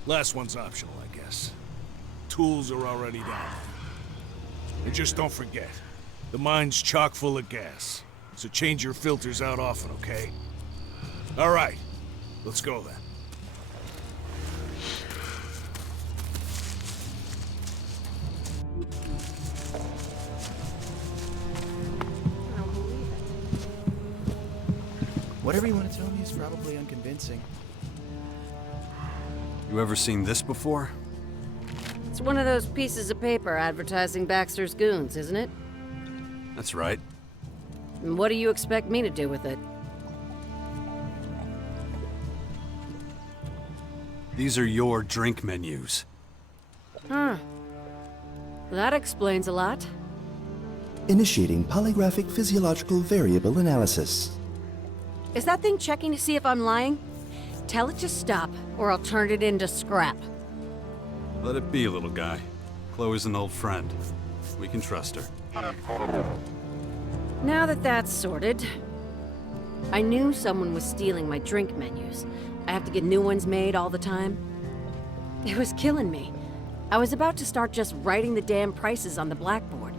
Last one's optional, I guess. Tools are already down. And just don't forget, the mine's chock full of gas, so change your filters out often, okay? All right, let's go then. Whatever you want to tell me is probably unconvincing. You ever seen this before? It's one of those pieces of paper advertising Baxter's goons, isn't it? That's right. And what do you expect me to do with it? These are your drink menus. Huh. That explains a lot. Initiating polygraphic physiological variable analysis. Is that thing checking to see if I'm lying? Tell it to stop, or I'll turn it into scrap. Let it be, little guy. Chloe's an old friend. We can trust her. Now that that's sorted, I knew someone was stealing my drink menus. I have to get new ones made all the time. It was killing me. I was about to start just writing the damn prices on the blackboard.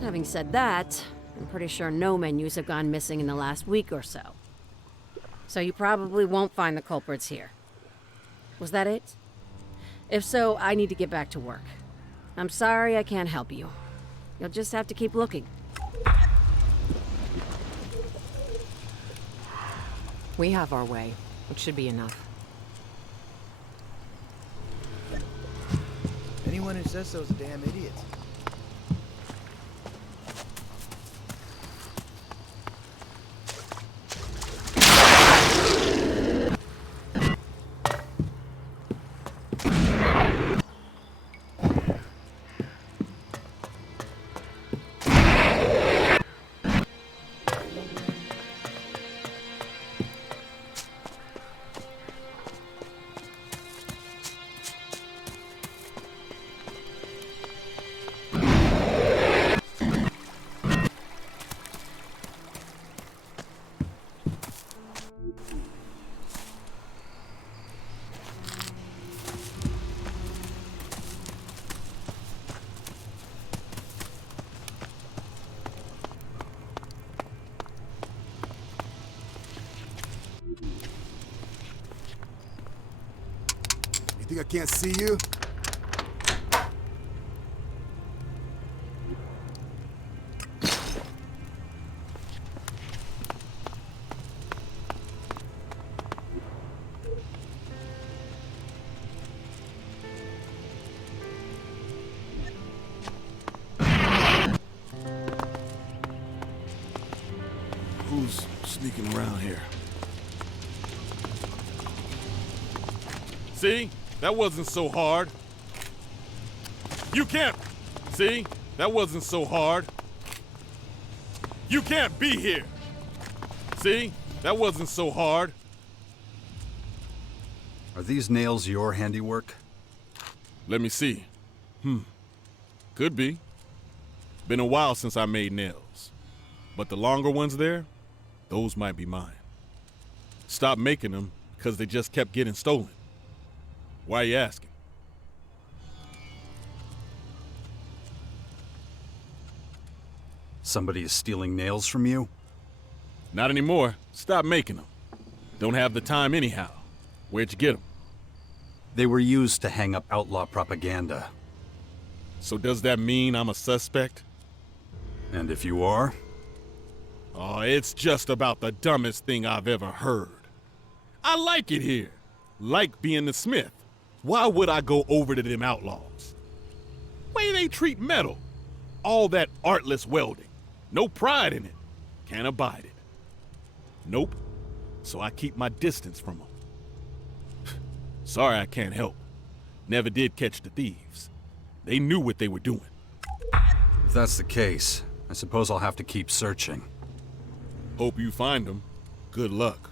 Having said that, I'm pretty sure no menus have gone missing in the last week or so. So you probably won't find the culprits here. Was that it? If so, I need to get back to work. I'm sorry I can't help you. You'll just have to keep looking. We have our way. It should be enough. Anyone who says so is a damn idiot. You think I can't see you? Who's sneaking around here? See? That wasn't so hard. You can't... See? That wasn't so hard. You can't be here. See? That wasn't so hard. Are these nails your handiwork? Let me see. Could be. Been a while since I made nails. But the longer ones there, those might be mine. Stopped making them because they just kept getting stolen. Why are you asking? Somebody is stealing nails from you? Not anymore. Stop making them. Don't have the time anyhow. Where'd you get them? They were used to hang up outlaw propaganda. So does that mean I'm a suspect? And if you are? Oh, it's just about the dumbest thing I've ever heard. I like it here. Like being the Smith. Why would I go over to them outlaws? Way they treat metal. All that artless welding. No pride in it. Can't abide it. Nope. So I keep my distance from them. Sorry I can't help. Never did catch the thieves. They knew what they were doing. If that's the case, I suppose I'll have to keep searching. Hope you find them. Good luck.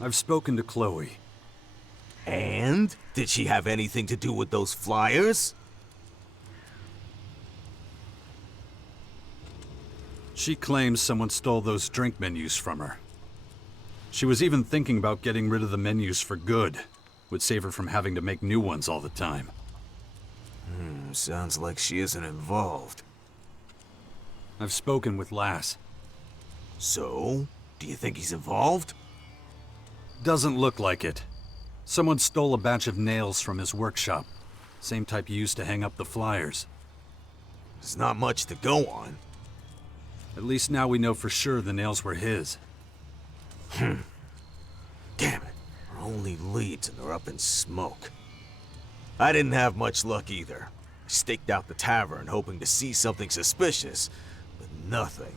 I've spoken to Chloe. And? Did she have anything to do with those flyers? She claims someone stole those drink menus from her. She was even thinking about getting rid of the menus for good. Would save her from having to make new ones all the time. Sounds like she isn't involved. I've spoken with Lass. So? Do you think he's involved? Doesn't look like it. Someone stole a batch of nails from his workshop. Same type used to hang up the flyers. There's not much to go on. At least now we know for sure the nails were his. Damn it. Our only leads and they're up in smoke. I didn't have much luck either. I staked out the tavern hoping to see something suspicious, but nothing.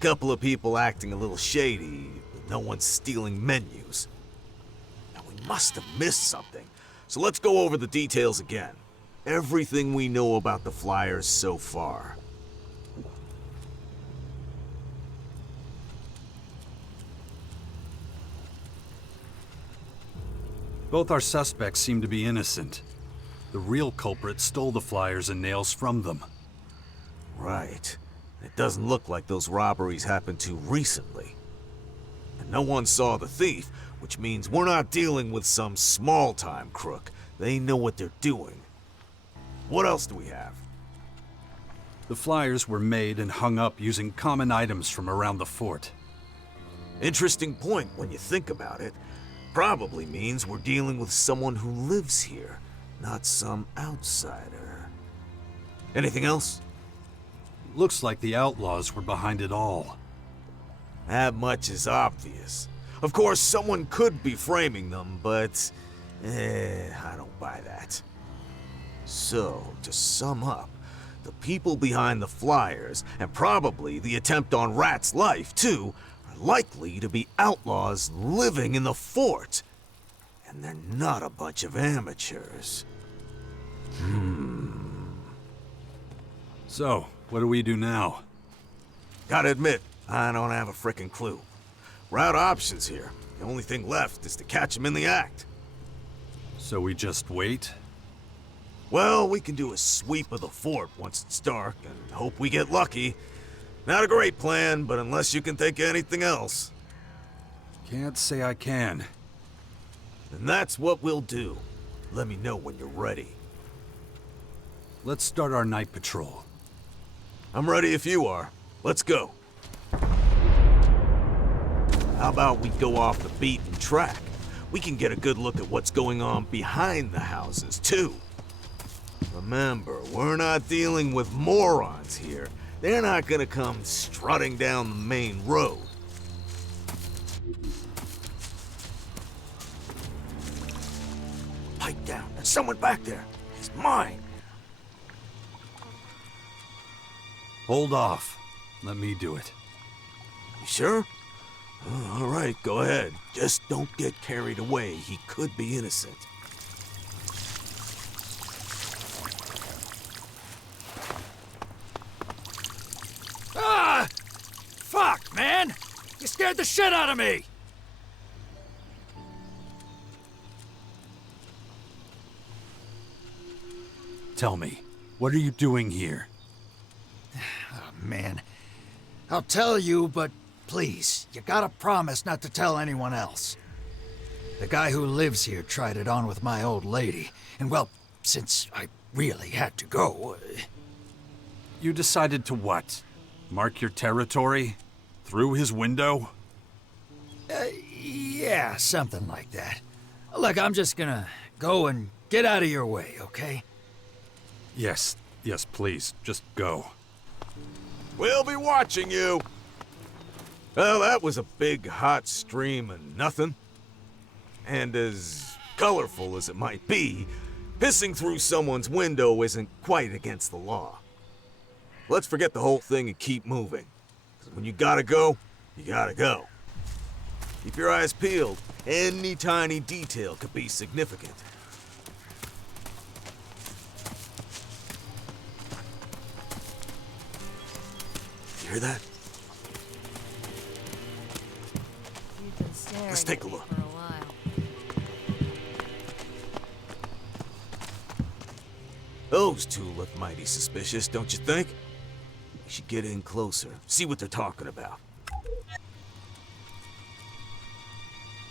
Couple of people acting a little shady, but no one's stealing menus. Now we must have missed something, so let's go over the details again. Everything we know about the flyers so far. Both our suspects seem to be innocent. The real culprit stole the flyers and nails from them. Right. It doesn't look like those robberies happened too recently. And no one saw the thief, which means we're not dealing with some small-time crook. They know what they're doing. What else do we have? The flyers were made and hung up using common items from around the fort. Interesting point when you think about it. Probably means we're dealing with someone who lives here, not some outsider. Anything else? Looks like the outlaws were behind it all. That much is obvious. Of course, someone could be framing them, but I don't buy that. So, to sum up, the people behind the flyers, and probably the attempt on Rat's life too, are likely to be outlaws living in the fort. And they're not a bunch of amateurs. So, what do we do now? Gotta admit, I don't have a frickin' clue. We're out of options here. The only thing left is to catch him in the act. So we just wait? Well, we can do a sweep of the fort once it's dark and hope we get lucky. Not a great plan, but unless you can think of anything else. Can't say I can. And that's what we'll do. Let me know when you're ready. Let's start our night patrol. I'm ready if you are. Let's go. How about we go off the beaten track? We can get a good look at what's going on behind the houses, too. Remember, we're not dealing with morons here. They're not gonna come strutting down the main road. Pipe down. There's someone back there. He's mine. Hold off. Let me do it. You sure? All right, go ahead. Just don't get carried away. He could be innocent. Ah! Fuck, man! You scared the shit out of me! Tell me, what are you doing here? Oh, man. I'll tell you, but please, you gotta promise not to tell anyone else. The guy who lives here tried it on with my old lady, and well, since I really had to go... You decided to what? Mark your territory? Through his window? Yeah, something like that. Look, I'm just gonna go and Get out of your way, okay? Yes, please, just go. We'll be watching you! Well, that was a big, hot stream of nothing. And as colorful as it might be, pissing through someone's window isn't quite against the law. Let's forget the whole thing and keep moving. 'Cause when you gotta go, you gotta go. Keep your eyes peeled. Any tiny detail could be significant. You hear that? You've been staring Let's take at a me look. for a while. Those two look mighty suspicious, don't you think? We should get in closer, see what they're talking about.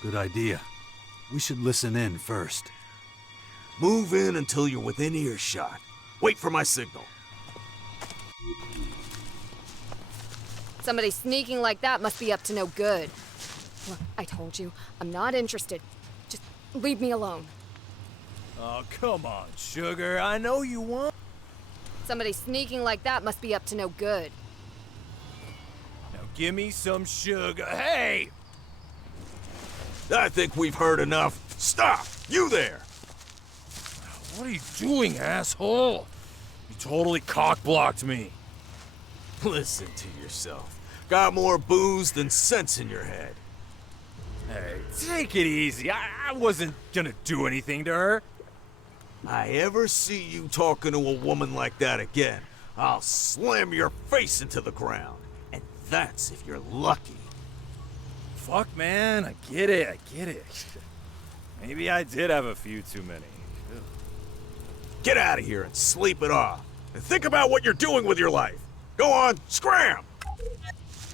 Good idea. We should listen in first. Move in until you're within earshot. Wait for my signal. Somebody sneaking like that must be up to no good. Look, I told you, I'm not interested. Just leave me alone. Oh, come on, sugar. I know you want. Somebody sneaking like that must be up to no good. Now give me some sugar. Hey! I think we've heard enough. Stop! You there! What are you doing, asshole? You totally cock-blocked me. Listen to yourself. Got more booze than sense in your head. Hey, take it easy. I wasn't gonna do anything to her. I ever see you talking to a woman like that again, I'll slam your face into the ground. And that's if you're lucky. Fuck, man. I get it. Maybe I did have a few too many. Get out of here and sleep it off. And think about what you're doing with your life. Go on, scram!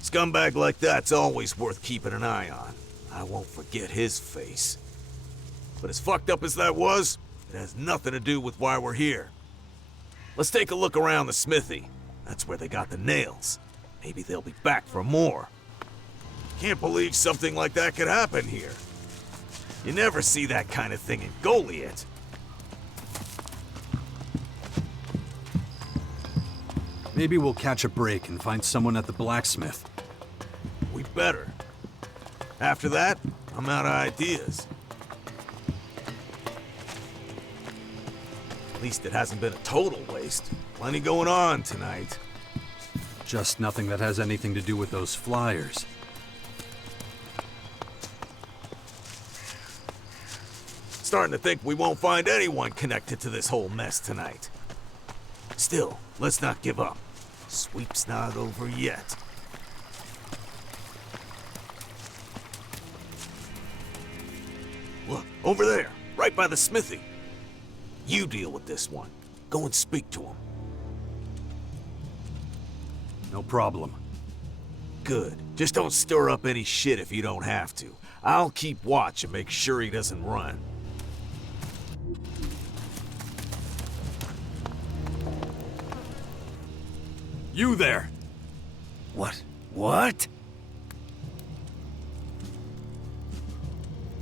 Scumbag like that's always worth keeping an eye on. I won't forget his face. But as fucked up as that was, it has nothing to do with why we're here. Let's take a look around the smithy. That's where they got the nails. Maybe they'll be back for more. Can't believe something like that could happen here. You never see that kind of thing in Goliath. Maybe we'll catch a break and find someone at the blacksmith. We better. After that, I'm out of ideas. At least it hasn't been a total waste. Plenty going on tonight. Just nothing that has anything to do with those flyers. Starting to think we won't find anyone connected to this whole mess tonight. Still, let's not give up. Sweep's not over yet. Look, over there, right by the smithy. You deal with this one. Go and speak to him. No problem. Good. Just don't stir up any shit if you don't have to. I'll keep watch and make sure he doesn't run. You there! What?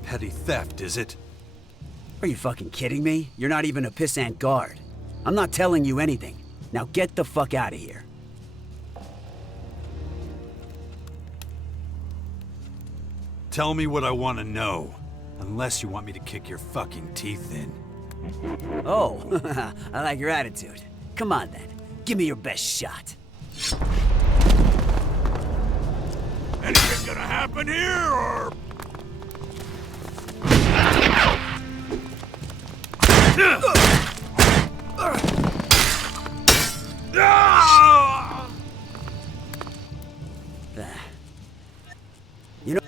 Petty theft, is it? Are you fucking kidding me? You're not even a pissant guard. I'm not telling you anything. Now get the fuck out of here. Tell me what I want to know. Unless you want me to kick your fucking teeth in. Oh, I like your attitude. Come on then. Give me your best shot. Anything gonna happen here, or...? You know...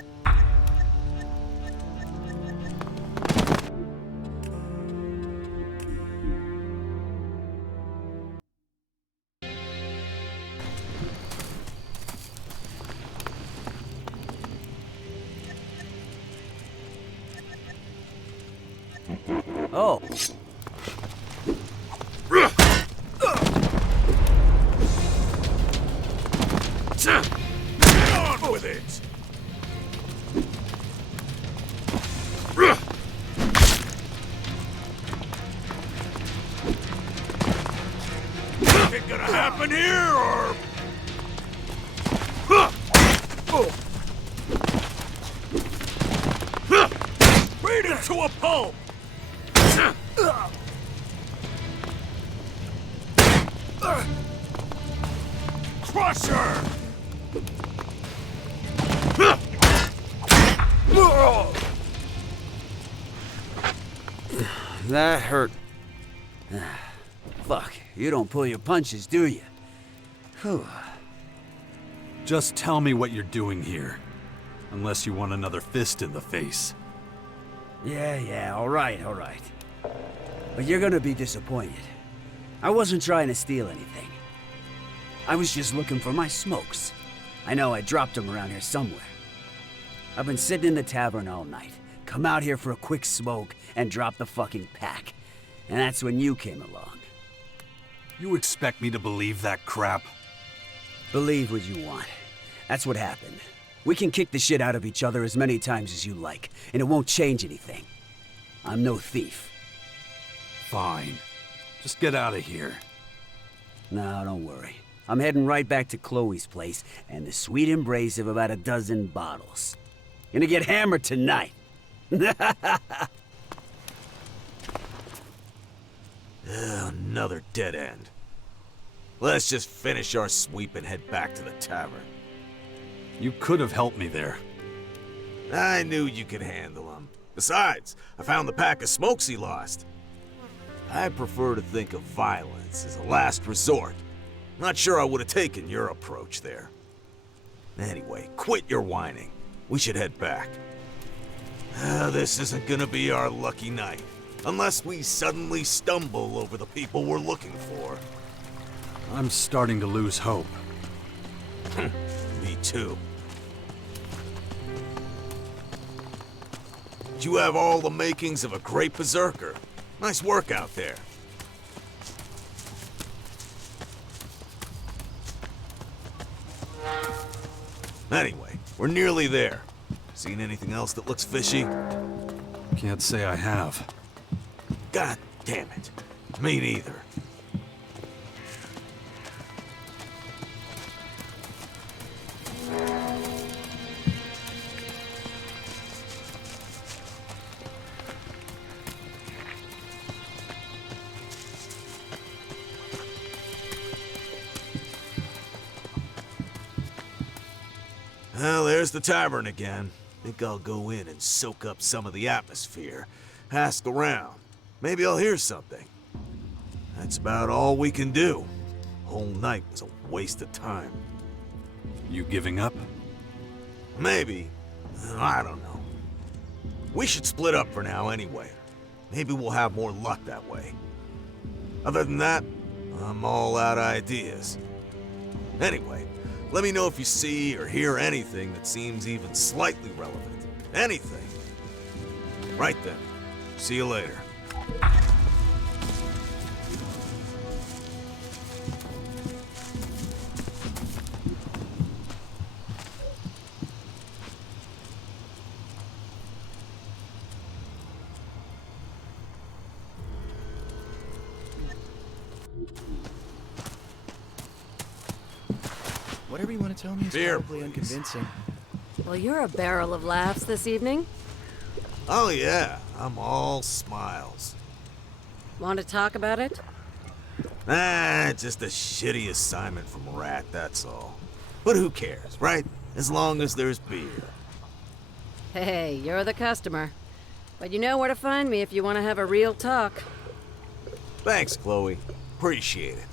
Oh. Get on with it! in here, or... Beat it to a pulp! Crusher! That hurt. Fuck, you don't pull your punches, do you? Whew. Just tell me what you're doing here. Unless you want another fist in the face. Yeah, all right. But you're gonna be disappointed. I wasn't trying to steal anything. I was just looking for my smokes. I know I dropped them around here somewhere. I've been sitting in the tavern all night. Come out here for a quick smoke and drop the fucking pack. And that's when you came along. You expect me to believe that crap? Believe what you want. That's what happened. We can kick the shit out of each other as many times as you like, and it won't change anything. I'm no thief. Fine. Just get out of here. No, don't worry. I'm heading right back to Chloe's place and the sweet embrace of about a dozen bottles. Gonna get hammered tonight. Another dead end. Let's just finish our sweep and head back to the tavern. You could have helped me there. I knew you could handle them. Besides, I found the pack of smokes he lost. I prefer to think of violence as a last resort. Not sure I would have taken your approach there. Anyway, quit your whining. We should head back. This isn't gonna be our lucky night. Unless we suddenly stumble over the people we're looking for. I'm starting to lose hope. Me too. You have all the makings of a great berserker. Nice work out there. Anyway, we're nearly there. Seen anything else that looks fishy? Can't say I have. God damn it. Me neither. Well, there's the tavern again. Think I'll go in and soak up some of the atmosphere. Ask around. Maybe I'll hear something. That's about all we can do. Whole night was a waste of time. You giving up? Maybe. I don't know. We should split up for now anyway. Maybe we'll have more luck that way. Other than that, I'm all out of ideas. Anyway, let me know if you see or hear anything that seems even slightly relevant. Anything. Right then. See you later. Whatever you want to tell me is Beer, probably please. unconvincing. Well, you're a barrel of laughs this evening. Oh yeah, I'm all smiles. Want to talk about it? Just a shitty assignment from Rat, that's all. But who cares, right? As long as there's beer. Hey, you're the customer. But you know where to find me if you want to have a real talk. Thanks, Chloe. Appreciate it.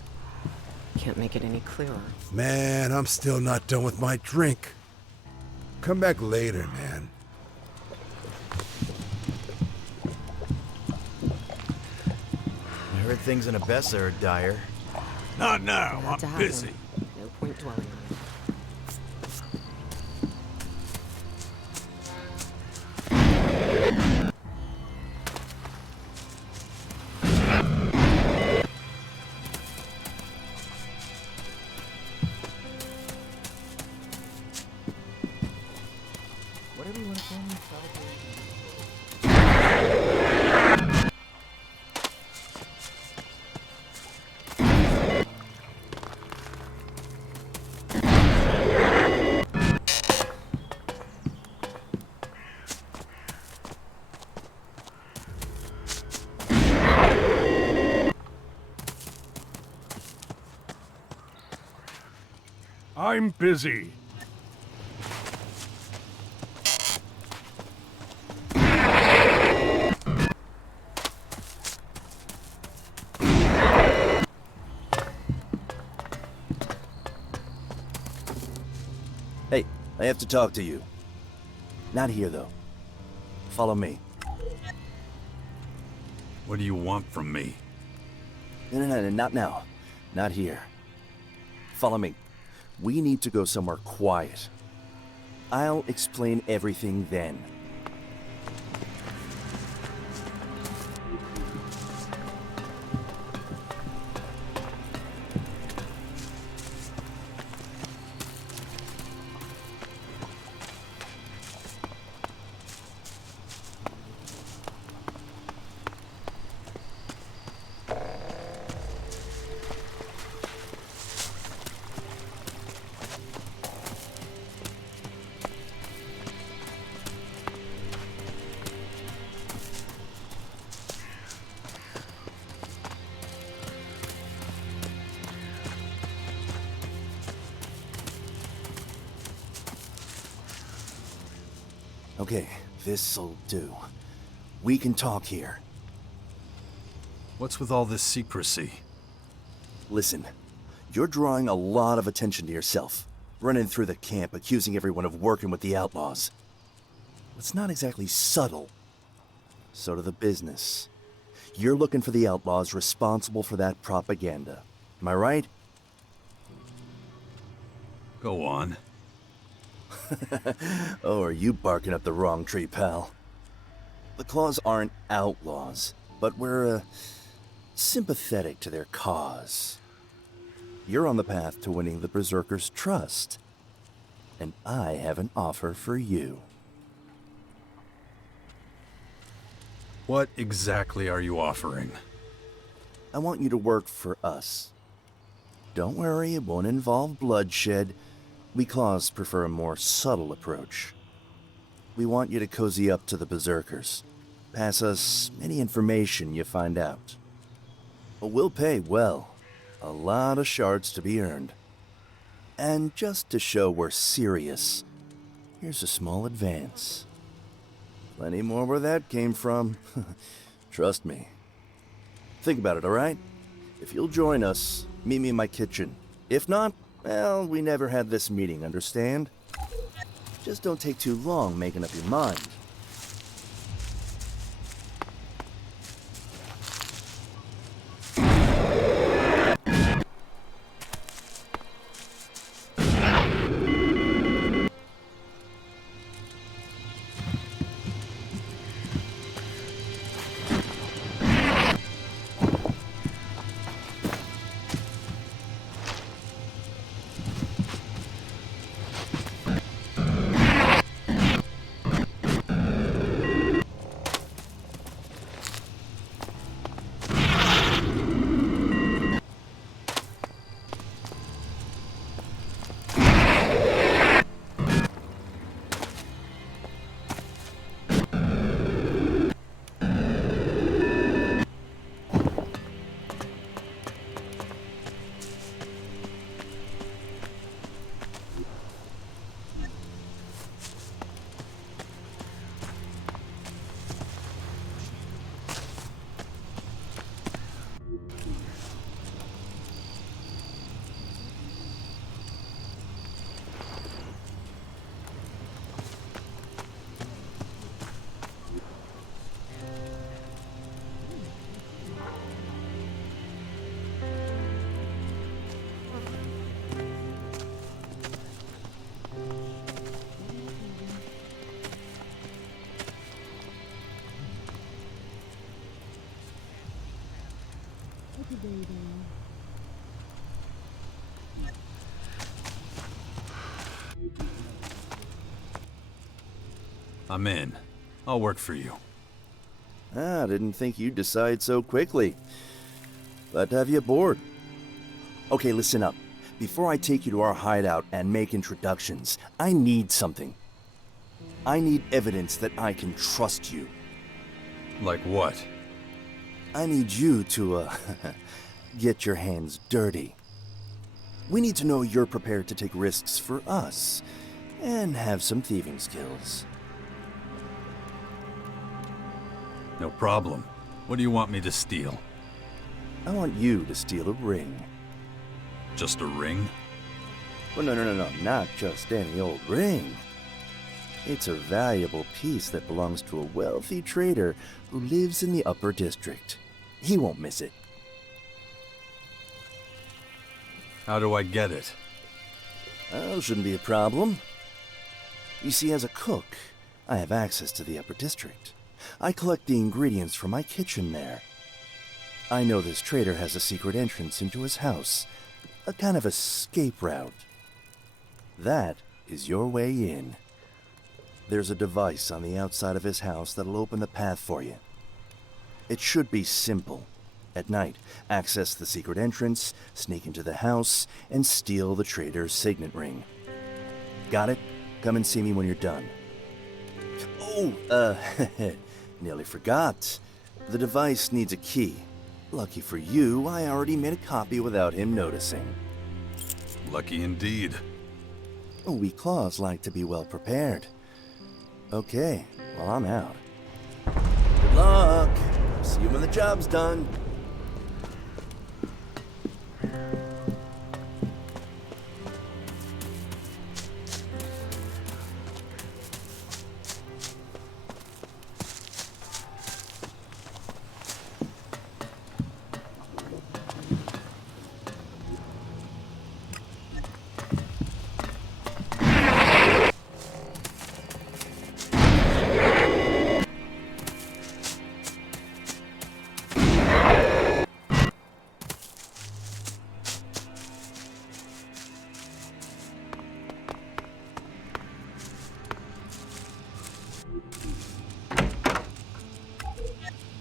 Can't make it any clearer. Man, I'm still not done with my drink. Come back later, man. I heard things in Abessa are dire. Not now, Not to I'm happen. busy. No point dwelling on it. Whatever you want to tell me is probably... I'm busy. Hey, I have to talk to you. Not here, though. Follow me. What do you want from me? No, not now. Not here. Follow me. We need to go somewhere quiet. I'll explain everything then. Okay, this'll do. We can talk here. What's with all this secrecy? Listen, you're drawing a lot of attention to yourself. Running through the camp, accusing everyone of working with the outlaws. It's not exactly subtle. So to the business. You're looking for the outlaws responsible for that propaganda. Am I right? Go on. Oh, are you barking up the wrong tree, pal? The Claws aren't outlaws, but we're, sympathetic to their cause. You're on the path to winning the Berserkers' trust. And I have an offer for you. What exactly are you offering? I want you to work for us. Don't worry, it won't involve bloodshed. We Claws prefer a more subtle approach. We want you to cozy up to the Berserkers. Pass us any information you find out. But we'll pay well. A lot of shards to be earned. And just to show we're serious, here's a small advance. Plenty more where that came from. Trust me. Think about it, alright? If you'll join us, meet me in my kitchen. If not, well, we never had this meeting, understand? Just don't take too long making up your mind. I'm in. I'll work for you. I didn't think you'd decide so quickly. Glad to have you aboard. Okay, listen up. Before I take you to our hideout and make introductions, I need something. I need evidence that I can trust you. Like what? I need you to, get your hands dirty. We need to know you're prepared to take risks for us, and have some thieving skills. No problem. What do you want me to steal? I want you to steal a ring. Just a ring? Well, no, not just any old ring. It's a valuable piece that belongs to a wealthy trader who lives in the Upper District. He won't miss it. How do I get it? Oh, shouldn't be a problem. You see, as a cook, I have access to the Upper District. I collect the ingredients from my kitchen there. I know this trader has a secret entrance into his house, a kind of escape route. That is your way in. There's a device on the outside of his house that'll open the path for you. It should be simple. At night, access the secret entrance, sneak into the house, and steal the trader's signet ring. Got it? Come and see me when you're done. Oh, nearly forgot. The device needs a key. Lucky for you, I already made a copy without him noticing. Lucky indeed. We claws like to be well prepared. Okay, well, I'm out. Good luck. See you when the job's done.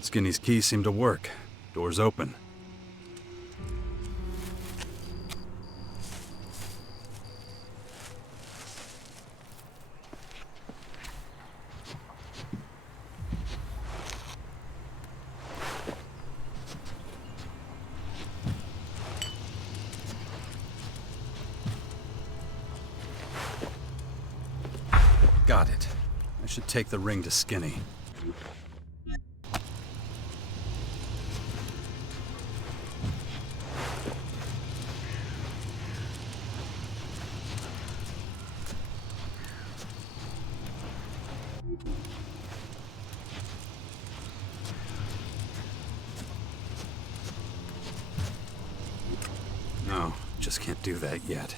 Skinny's keys seem to work. Door's open. Got it. I should take the ring to Skinny. No, just can't do that yet.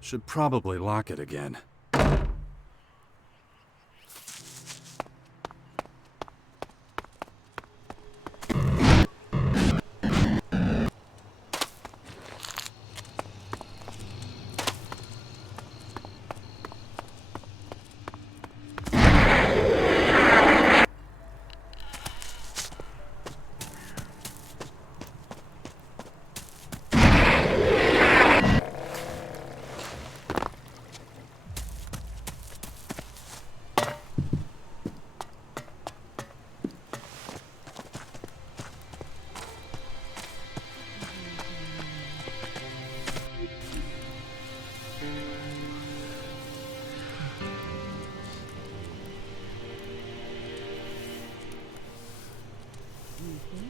Should probably lock it again.